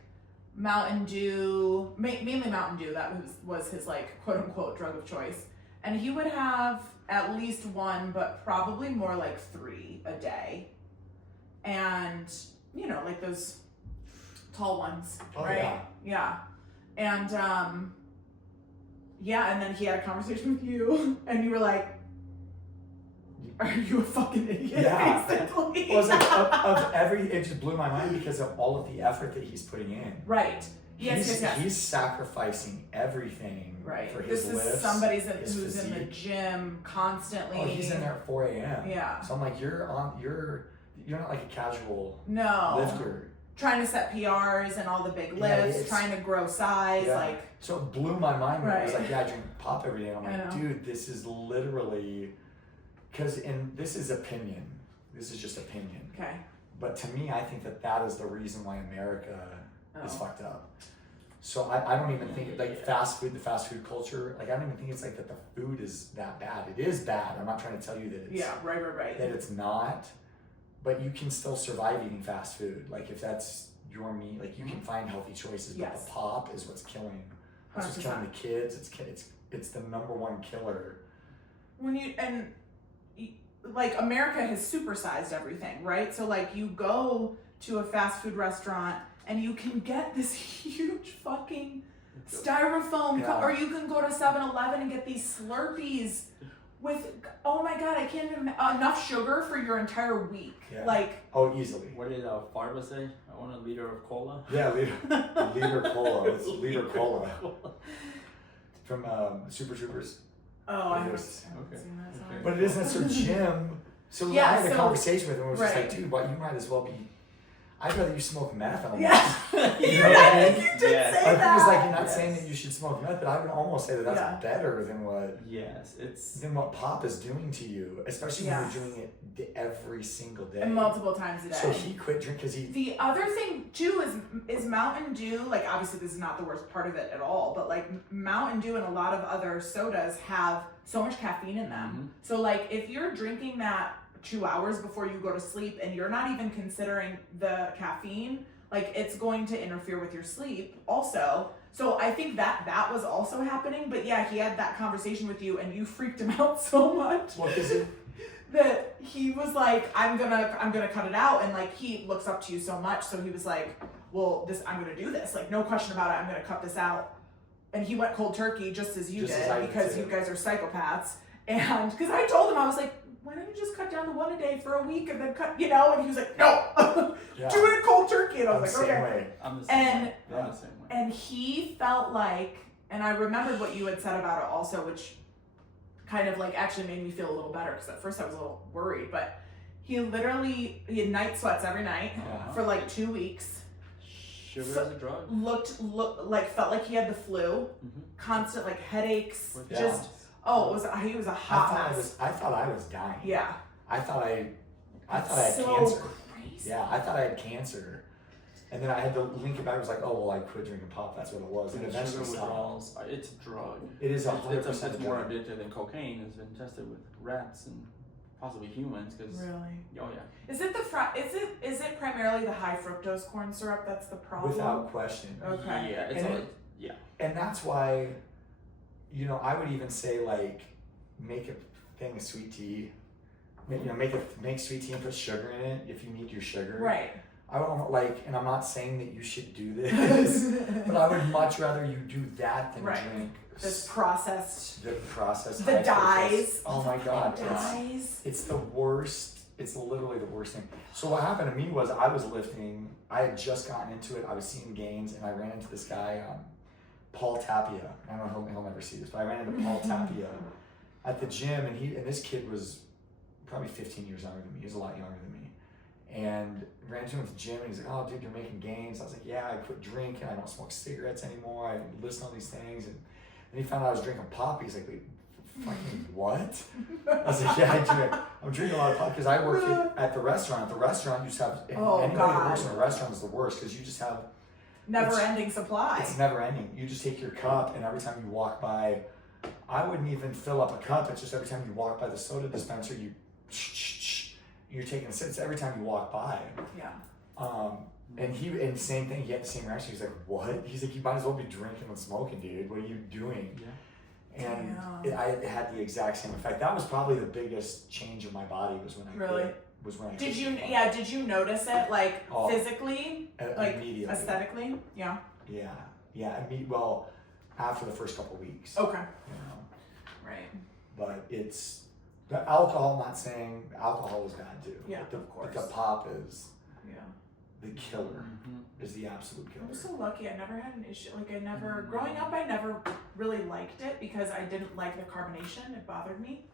Mountain Dew, mainly Mountain Dew. That was his like quote unquote drug of choice, and he would have at least 1, but probably more like 3 a day, and like those tall ones, Oh, right? Yeah, and and then he had a conversation with you, and you were like, are you a fucking idiot? Yeah. Basically. It was like it just blew my mind because of all of the effort that he's putting in. Right. Yes. He's sacrificing everything Right. for his This lifts. is somebody his who's in the physique. gym constantly. Oh, he's in there at 4 a.m. Yeah. So I'm like, you're not like a casual No. lifter. Trying to set PRs and all the big Yeah, lifts, it's- trying to grow size, Yeah. like So it blew my mind when it was Right. like, yeah, I drink pop every day. And I'm I like, know. dude, this is literally, and this is opinion. This is just opinion. okay. But to me, I think that is the reason why America is Oh. fucked up. So I don't even think, like the fast food culture, like I don't even think it's like that the food is that bad. It is bad. I'm not trying to tell you that it's, Yeah, right. that it's not, but you can still survive eating fast food. Like if that's your meat, like you can find healthy choices, but Yes. the pop is what's killing. That's what's killing the kids. It's the number 1 killer. Like America has supersized everything, right? So like you go to a fast food restaurant and you can get this huge fucking styrofoam cup, Yeah. or you can go to 7-Eleven and get these Slurpees with, oh my god, I can't even, enough sugar for your entire week. Yeah. Like, Oh, easily. What did Farva say? I want a liter of cola. Yeah, liter cola. It's liter cola from Super Troopers. oh, I haven't Yes. seen Okay. that. Sorry. Okay. But it isn't so Jim. So Yeah, I had a so- conversation with him. It was just right. like, dude, what you might as well be. I'd rather you smoke meth. I'm Yeah. like, You You know what I did mean? say Yes. Like, that. he was like, you're not Yes. saying that you should smoke meth, but I would almost say that that's Yeah. better than what Yes, it's pop is doing to you, especially Yeah. when you're doing it every single day. And multiple times a day. So he quit drinking because he. The other thing too is Mountain Dew, like obviously this is not the worst part of it at all, but like Mountain Dew and a lot of other sodas have so much caffeine in them. Mhm. So like if you're drinking that 2 hours before you go to sleep and you're not even considering the caffeine, like it's going to interfere with your sleep also. So I think that was also happening, but yeah, he had that conversation with you and you freaked him out so much. Well, because it. That he was like, I'm gonna cut it out, and like he looks up to you so much, so he was like, well, I'm gonna do this, like no question about it, I'm gonna cut this out. and he went cold turkey just as you Just as I did did because too. you guys are psychopaths. And because I told him, I was like, why don't you just cut down to 1 a day for a week and then cut, you know? And he was like, no, Yeah. do it cold turkey. And I I'm was the like, same okay. way. I'm the same And- way. I'm the same way. And he felt like, and I remembered what you had said about it also, which kind of like actually made me feel a little better because at first I was a little worried, but he had night sweats every night Uh-huh. for like 2 weeks. Sugar So- is a drug. Felt like he had the flu, Mm-hmm. constant like headaches, With Yeah. just, he was a hot mess. I thought I was dying. Yeah. I thought I had So cancer. crazy. Yeah, I thought I had cancer. And then I had to link it back. I was like, oh, well, I quit drinking pop. That's what it was. And Sugar eventually stopped. withdrawals. It's a drug. It is 100% It's more drug. addictive than cocaine. It's been tested with rats and possibly humans. Because Really? oh yeah. Is it is it primarily the high fructose corn syrup that's the problem? Without question. Okay. Yeah. It's And all, it- yeah. And that's why, I would even say, like, make a thing of sweet tea. Make sweet tea and put sugar in it if you need your sugar. Right. I don't like, and I'm not saying that you should do this, but I would much rather you do that than Right. drink This processed, the processed the high fructose. dyes. Oh my god, Dyes. it's the worst. It's literally the worst thing. So what happened to me was I was lifting. I had just gotten into it. I was seeing gains, and I ran into this guy, Paul Tapia. I don't know, he'll never see this, but I ran into Paul Tapia at the gym, and this kid was probably 15 years younger than me. He was a lot younger than me. And ran into him at the gym, and he's like, "Oh, dude, you're making gains." I was like, "Yeah, I quit drinking. I don't smoke cigarettes anymore. I listen to all these things." And then he found out I was drinking pop. He's like, "Wait, fucking what?" I was like, "Yeah, I'm drinking a lot of pop because I work at the restaurant. At the restaurant, you just have anybody that works in a restaurant is the worst because you just have Never-ending supply. it's never ending. You just take your cup, and every time you walk by, I wouldn't even fill up a cup. It's just every time you walk by the soda dispenser, you're taking sips every time you walk by. Yeah. And same thing. He had the same reaction. He's like, "What?" He's like, "You might as well be drinking and smoking, dude. What are you doing?" Yeah. And Damn. it had the exact same effect. That was probably the biggest change in my body was when I Really? quit. Was when I Did quit you? smoking. Yeah. Did you notice it, like Oh. physically, like Immediately. aesthetically? Yeah. Yeah. Well, after the first couple weeks. Okay. Right. But it's the alcohol. Not saying alcohol is bad too. Yeah, But of course. the pop is Yeah. the killer. Mm-hmm. Is the absolute killer. I'm so lucky. I never had an issue. Like growing up, I never really liked it because I didn't like the carbonation. It bothered me.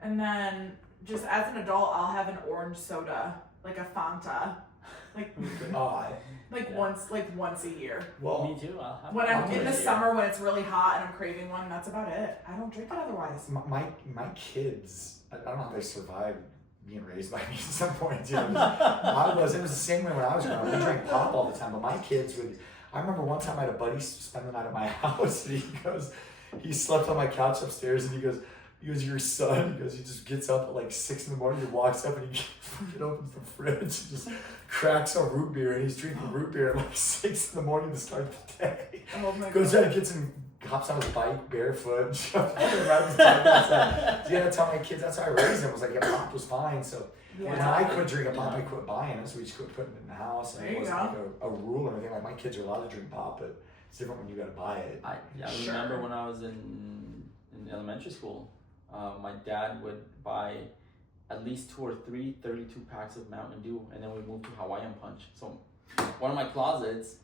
And then just as an adult, I'll have an orange soda, like a Fanta, like Oh, once a year. well, Me too. I'll have When I'm I'll in do the it. summer when it's really hot and I'm craving one, that's about it. I don't drink it otherwise. my kids, I don't know how they survived being raised by me at some point. It was the same way when I was growing up. We drank pop all the time, but my kids would. I remember one time I had a buddy spend the night at my house, and he slept on my couch upstairs, and he goes, "Your son." He goes, he just gets up at like 6 a.m. He walks up and he fucking opens the fridge and just cracks a root beer, and he's drinking root beer at like 6 a.m. to start the day. Oh my Goes god. out, hops on his bike barefoot, and jumps on the rides his bike outside. Yeah, that's how my kids. That's how I raised them. Was like, yeah, pop was fine. So when I quit drinking pop, I quit buying it. So we just quit putting it in the house. And There it you wasn't go. like a rule or anything. Like my kids are allowed to drink pop, but it's different when you got to buy it. I Sure. remember when I was in elementary school, my dad would buy at least 2 or 3 32 packs of Mountain Dew, and then we moved to Hawaiian Punch. So one of my closets,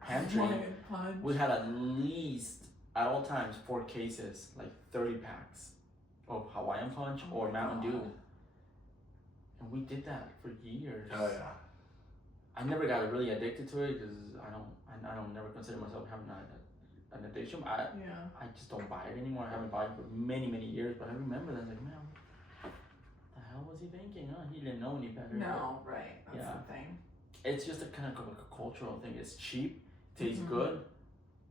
pantry, we had at least at all times 4 cases, like 30 packs of Hawaiian Punch or Mountain Dew. And we did that for years. Oh yeah. I never got really addicted to it because I don't never consider myself having an addiction. I just don't buy it anymore. I haven't bought it for many years, but I remember that, like, man, what the hell was he thinking? Huh? He didn't know any better. No, right. That's Yeah. the thing. It's just a kind of like a cultural thing. It's cheap, tastes Mhm. good.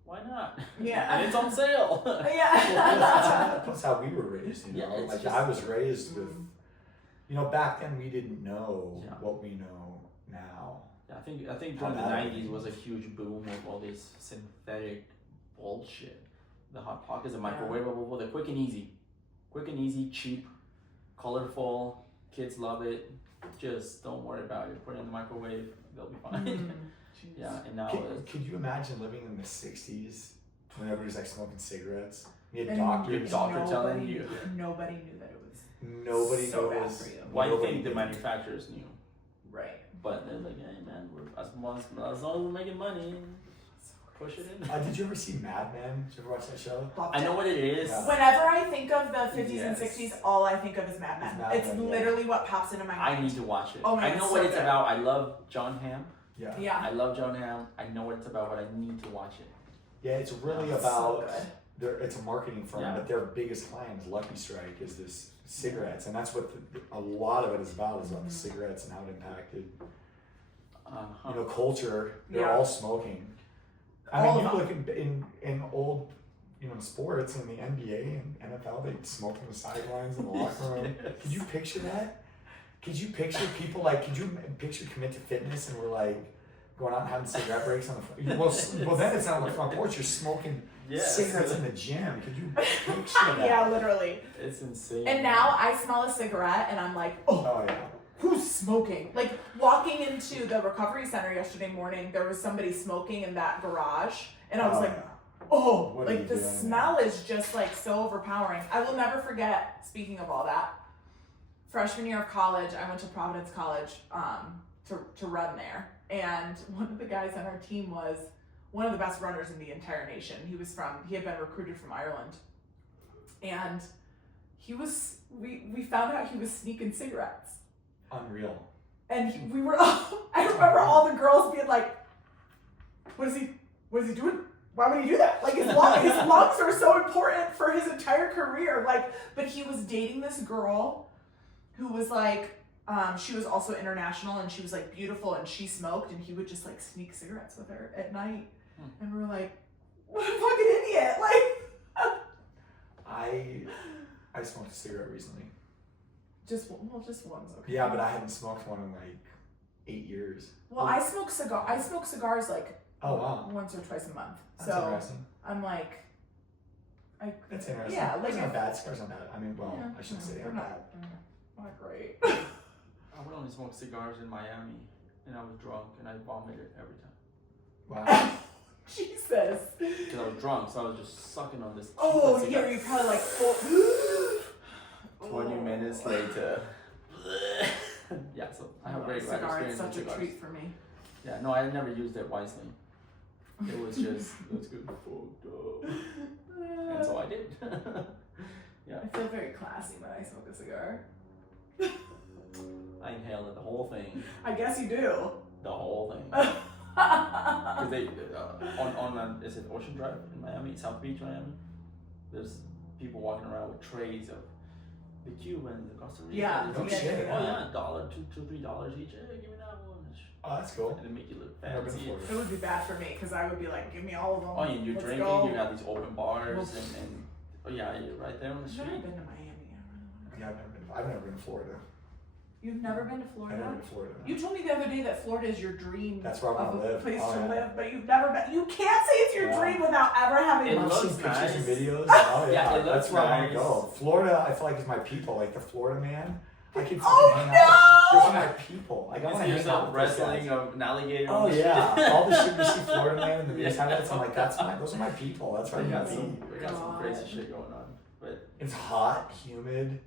Why not? Yeah. And it's on sale. Yeah. That's how we were raised. You know, Yeah, it's like just- I was raised with. Back then we didn't know Yeah. what we know now. Yeah, I think How during the bad it 90s is. was a huge boom of all this synthetic bullshit. The Hot Pockets, the microwavable, the quick and easy, cheap, colorful. Kids love it. Just don't worry about it. Put it in the microwave, they'll be fine. Mm. Yeah, and now Could you imagine living in the 60s when everybody's like smoking cigarettes. You had And doctors. Your doctor telling nobody- you. Nobody knew that it was Nobody so bad knows. for you. Why do you Nobody think the knew. manufacturers knew? right. But they're like, hey man, as long as we're making money, push it in. Did you ever see Mad Men? Did you ever watch that show? Loved I it. know what it is. Yeah. Whenever I think of the 50s Yes. and 60s, all I think of is Mad Men. It's Mad It's Men, yeah. literally what pops into my mind. I need to watch it. Oh my I God, know it's what so it's good. about. I love John Hamm. Yeah. Yeah. I love John Hamm. I know what it's about, but I need to watch it. Yeah, it's really It's about. so It's a marketing firm, Yeah. but their biggest client is Lucky Strike, is this cigarettes, and that's what a lot of it is about the cigarettes and how it impacted culture. They're Yeah. all smoking. I All mean, of you look in old sports in the NBA and NFL, they smoke on the sidelines in the locker room. Could you picture that? Could you picture people could you picture Commit to Fitness and we're like going out and having cigarette breaks on the front? Well, then it's not on the front porch. You're smoking cigarettes in the gym. Could you picture that? Yeah, literally. It's insane. And now I smell a cigarette and I'm like, oh, Oh yeah. who's smoking? Like walking into the recovery center yesterday morning, there was somebody smoking in that garage, and I was like, yeah. oh, What are like you the doing? smell is just like so overpowering. I will never forget, speaking of all that, freshman year of college, I went to Providence College to run there, and one of the guys on our team was one of the best runners in the entire nation. He had been recruited from Ireland, and we found out he was sneaking cigarettes. Unreal. And we were, I remember all the girls being like, what is he doing? Why would he do that? Like his lungs are so important for his entire career. But he was dating this girl who was like, she was also international and she was like beautiful and she smoked, and he would just like sneak cigarettes with her at night. And we were like, what a fucking idiot. I smoked a cigarette recently. Just one's okay. Yeah, but I hadn't smoked one in like 8 years. Well, I smoke cigars like Oh wow. once or twice a month. That's So interesting. I'm like, That's interesting. yeah, like it's not bad. Cigars not bad. I mean, well, yeah, I shouldn't say they're that. not great. I would only smoke cigars in Miami, and I was drunk, and I vomited every time. Wow. Jesus. Because I was drunk, so I was just sucking on this. Oh, cigar. here you probably like 20 minutes later. Yeah, so I have a very bad cigar. It's experience such with a cigars. treat for me. Yeah, no, I never used it wisely. It was just, let's get fucked up. And so I did. Yeah. I feel very classy when I smoke a cigar. I inhaled the whole thing. I guess you do. The whole thing. Because they, is it Ocean Drive in Miami, South Beach, Miami? There's people walking around with trays of the Cubans, the Costa Rica. Yeah, No shit. Oh yeah, $1, $2, $3 each. Hey, give me that one. Oh, that's cool. And they make you look I've never been fancy. to It Florida. would be bad for me because I would be like, give me all of them. Oh, and you're Let's drinking, go. you got these open bars, and oh yeah, you're right there on the I've never street. been to Miami. I really wanna go. Yeah, I've never been to Florida. You've never been to I've Florida? never been to Florida. You told me the other day that Florida is your dream That's where I of want a to live. place Oh, to yeah. live, but you've never been. You can't say it's your Yeah. dream without ever having It one. I've looks seen pictures and nice. videos. Oh yeah, Yeah, it looks that's where I want to nice. go. Florida, I feel like is my people. Like the Florida man, I can Oh, fucking hang no! out. Those are my people. Like I You want see to hang out yourself with those wrestling guys. an alligator. Oh on the yeah, street. all the shit you see Florida man and the news Yeah. highlights. I'm like, those are my people. That's where I We got gotta some, be. we got some crazy God. shit going on, but It's hot, humid.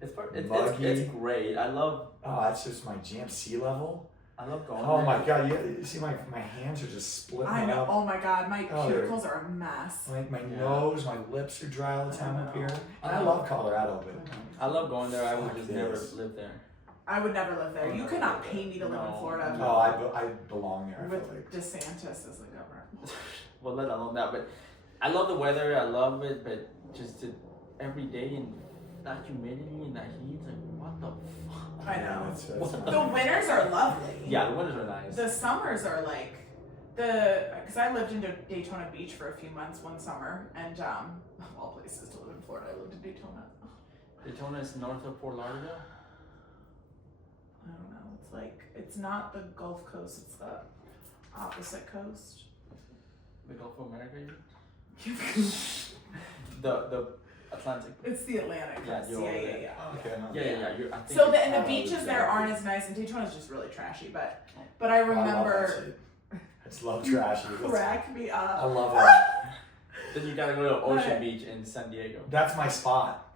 Muggy. it's great. I love Oh, that's just my jam. Sea level. going. Oh there. my god, you see my hands are just splitting I know. up. Oh my god, my Oh, they're- cuticles are a mess. Like my Yeah. nose, my lips are dry all the time up here. And I I love Colorado, but I love going there. I would Fuck just this. never live there. I would never live there. I'll You never could not live there. pay me to live in No. Florida. no, I belong there. I feel With like. DeSantis as the governor. Well, let alone that, but I love the weather. I love it, but just every day and that humidity and that heat, like what the fuck? I know. It's The winters are lovely. Yeah, the winters are nice. The summers are like because I lived in Daytona Beach for a few months one summer, and of all places to live in Florida, I lived in Daytona. Daytona is north of Fort Lauderdale. I don't know. It's like it's not the Gulf Coast; it's the opposite coast. The Gulf of America, you mean? The Atlantic. It's the Atlantic Yeah, coast. you're Yeah, over yeah, there. yeah. Okay, no. Yeah. I think So it's- the beaches there aren't as nice, and Daytona's just really trashy. But I remember I just love trashy. crack me I up. love it. Then you gotta go to Ocean Beach in San Diego. That's my spot.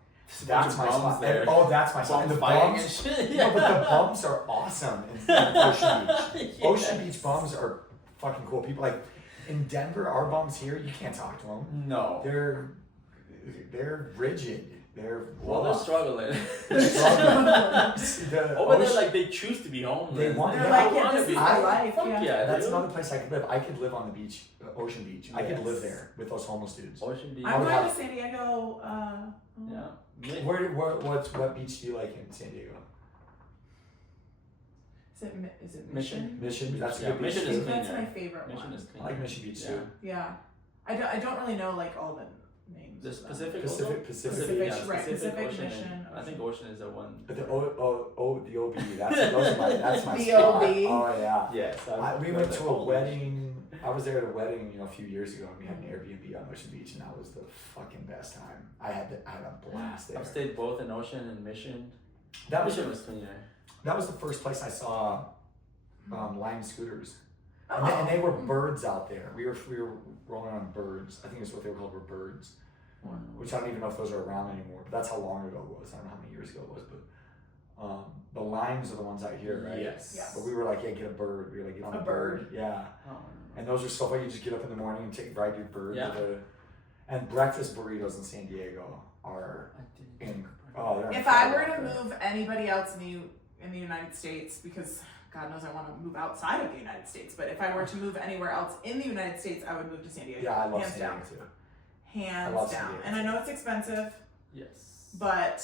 That's my spot. There. And, oh, that's my spot. And the bums. And shit. No, but the bums are awesome in Ocean Beach. Yes. Ocean Beach bums are fucking cool. People like in Denver, our bums here, you can't talk to them. No. They're rigid. They're struggling. The Over there, ocean- like they choose to be homeless. They want- They're Yeah, like, I yeah, wanna this be. is my life. Fuck Yeah. yeah, That's dude. another place I could live. I could live on the beach, Ocean Beach. I could Yes. live there with those homeless dudes. Ocean Beach. I'm would going have- to San Diego. Yeah. What beach do you like in San Diego? Is it Mission? Mission. That's a Yeah, good beach. Mission I is think clean that's there. my favorite Mission one. is clean. I like Mission Beach Yeah. too. Yeah. I don't really know like all the names. The of them. Pacific. Pacific. Pacific, yeah, right, Pacific, Ocean, Mission, and I think Ocean. Ocean is the one. But the the OB. That's my The spot. OB. Oh yeah. Yes. We went to a wedding. I was there at a wedding, a few years ago, and we had an Airbnb on Ocean Beach, and that was the fucking best time. I had a blast there. I've stayed both in Ocean and Mission. That was Mission was cleaner. that was the first place I saw Lime scooters, Oh. and they were birds out there. We were rolling on birds. I think that's what they were called, were birds. Which I don't even know if those are around anymore. But that's how long ago it was. I don't know how many years ago it was, but the limes are the ones out here, right? Yes. Yes. But we were like, yeah, get a bird. We were like, get on A a bird. Yeah. Oh, And those are so fun. You just get up in the morning and ride your bird Yeah. to the. And breakfast burritos in San Diego are I didn't. they're If I were to incredible. move anybody else in the United States, because God knows I want to move outside of the United States, but if I were to move anywhere else in the United States, I would move to San Diego. Yeah, I love hands San down. Diego too. Hands I love San down. Diego And I too. know it's expensive, Yes. but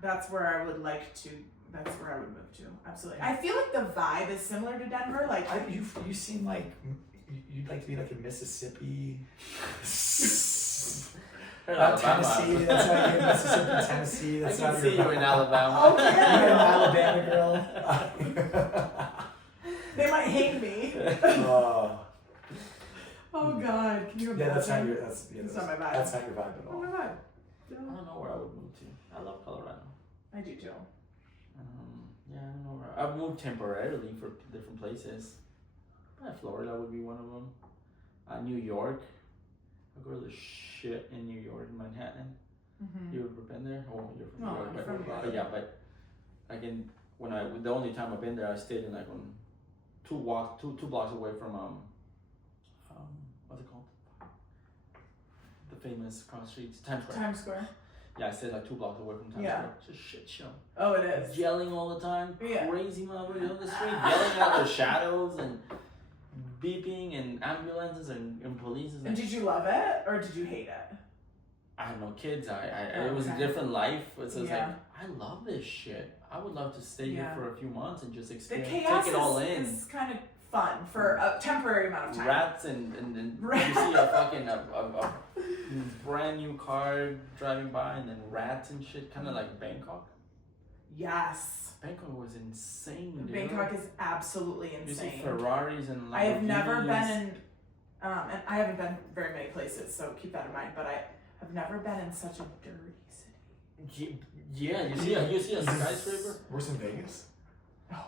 that's where I would like to. That's where I would move to. Absolutely. I feel like the vibe is similar to Denver. Like You seem like you'd like to be like in Mississippi. Tennessee, that's not you. Mississippi, Tennessee, I that's can not see your you in Alabama. Okay. You're an Alabama girl. they might hate me. Oh God, can you imagine? Yeah, that's not your. That's not my vibe. That's not your vibe at Oh all. my God. I don't know where I would move to. I love Colorado. I do too. Yeah, I don't know where. I've moved temporarily for different places. Florida would be one of them. New York. I go to the shit in New York, Manhattan. Mm-hmm. You ever been there? Oh, you're from No, New York. I'm But, from New York. but yeah, but the only time I've been there, I stayed in like on two blocks away from what's it called? The famous cross streets, Times Square. Times Square. Yeah, I stayed like 2 blocks away from Times Yeah. Square. It's a shit show. Oh, it is. Yelling all the time, Yeah. crazy motherfuckers on the street, yelling at their shadows and beeping and ambulances and police. And did you love it or did you hate it? I had no kids. It was a Okay. different life. So it's like, Yeah. I love this shit. I would love to stay Yeah. here for a few months and just The experience, chaos take it all in. is kind of fun for a temporary amount of time. Rats and you see a fucking a brand new car driving by and then rats and shit, kind of like Bangkok. Yes. Bangkok was insane, dude. Bangkok is absolutely You see insane. Ferraris and Lamborghinis. I have never been in, and I haven't been very many places, so keep that in mind. But I have never been in such a dirty city. Yeah, you see a skyscraper. Worse than Vegas? Oh,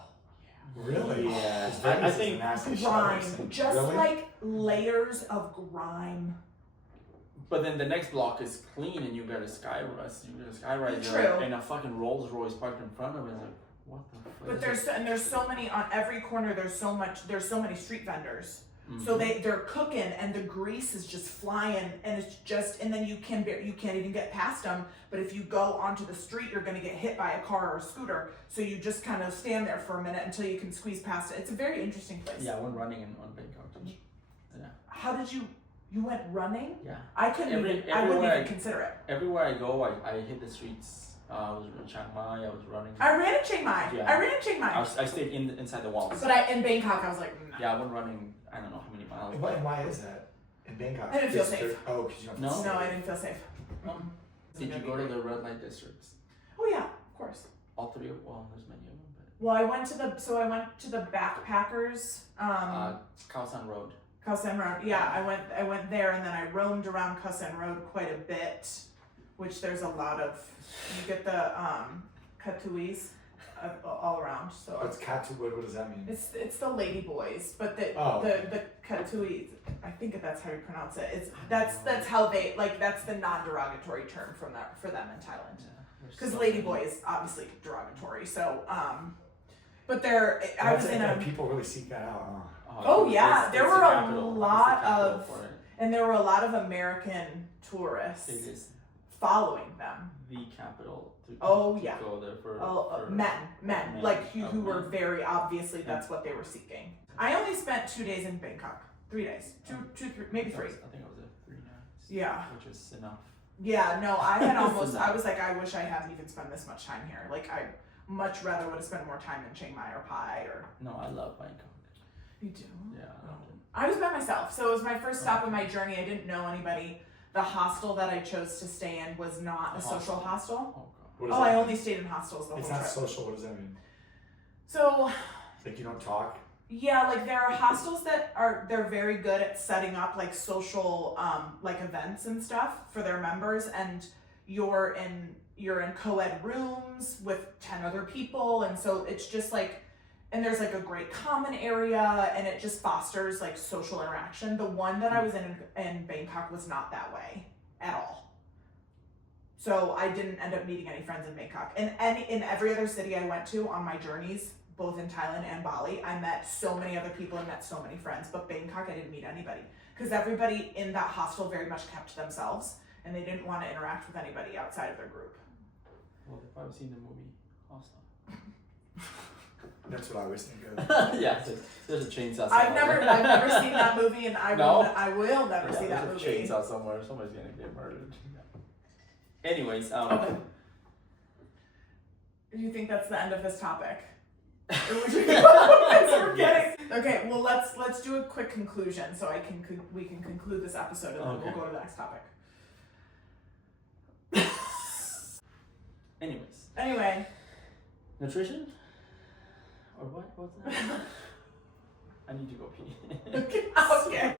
Really? Yeah. 'Cause I Vegas is think a nasty shit, grime, I've just Really? like layers of grime. But then the next block is clean and you got a skyrise. True. And a fucking Rolls Royce parked in front of it. It's like, what the fuck? But there's so many on every corner. There's so many street vendors. Mm-hmm. So they're cooking and the grease is just flying and it's just, and then you can't even get past them. But if you go onto the street, you're gonna get hit by a car or a scooter. So you just kind of stand there for a minute until you can squeeze past it. It's a very interesting place. Yeah, I went running on Bangkok. Yeah. How did you went running? Yeah. I couldn't I wouldn't everywhere even consider it. Everywhere I go, I hit the streets. I was in Chiang Mai. I was running. I ran in Chiang Mai. Yeah. I ran in Chiang Mai. I stayed inside the walls. But in Bangkok, I was like, nah. Yeah, I went running. I don't know how many miles. And why is that? In Bangkok? I didn't feel Just safe. Oh, because you don't No? feel No, safe. I didn't feel safe. Did you go to the red light districts? Oh yeah, of course. All three of there's many of them. Well, I went to the backpackers. But Khao San Road. Khao San Road. Yeah, I went there and then I roamed around Khao San Road quite a bit, which there's a lot of. You get the katuis. all around. So What's Katu? What does that mean? it's the lady boys, but the Katui, I think that's how you pronounce it. That's how they like. That's the non-derogatory term for them in Thailand. Because lady boy is obviously derogatory. So but I was in a. People really seek that out. Oh yeah, there were a lot of, and there were a lot of American tourists following them. The capital. To Go there for men, like who were very obviously that's what they were seeking. I only spent 2 days in Bangkok, 3 days, two, three, maybe 3. I think it was 3 nights. Yeah, which is enough. Yeah, no, I had almost. I was like, I wish I hadn't even spent this much time here. Like, I much rather would have spent more time in Chiang Mai or Pai or. No, I love Bangkok. You do? Yeah. I was by myself, so it was my first stop in my journey. I didn't know anybody. The hostel that I chose to stay in was not a social hostel. Oh, I only stayed in hostels the whole It's trip. not social. What does that mean? So. Like you don't talk? Yeah, like there are hostels they're very good at setting up like social like events and stuff for their members, and you're in co-ed rooms with 10 other people, and so it's just like, and there's like a great common area, and it just fosters like social interaction. The one that I was in Bangkok was not that way at all. So I didn't end up meeting any friends in Bangkok. And in every other city I went to on my journeys, both in Thailand and Bali, I met so many other people and met so many friends. But Bangkok, I didn't meet anybody. Because everybody in that hostel very much kept to themselves, and they didn't want to interact with anybody outside of their group. Well, if I've seen the movie Hostel. That's what I always think of. Yeah, there's a chainsaw somewhere. I've never seen that movie, and I will never see that movie. There's a chainsaw somewhere. Somebody's gonna get murdered. Anyways, Okay. Do you think that's the end of this topic? Or would you we're kidding. Okay, well let's do a quick conclusion so we can conclude this episode, and then we'll go to the next topic. Anyway. Nutrition? Or what? What's that? I need to go pee. Okay.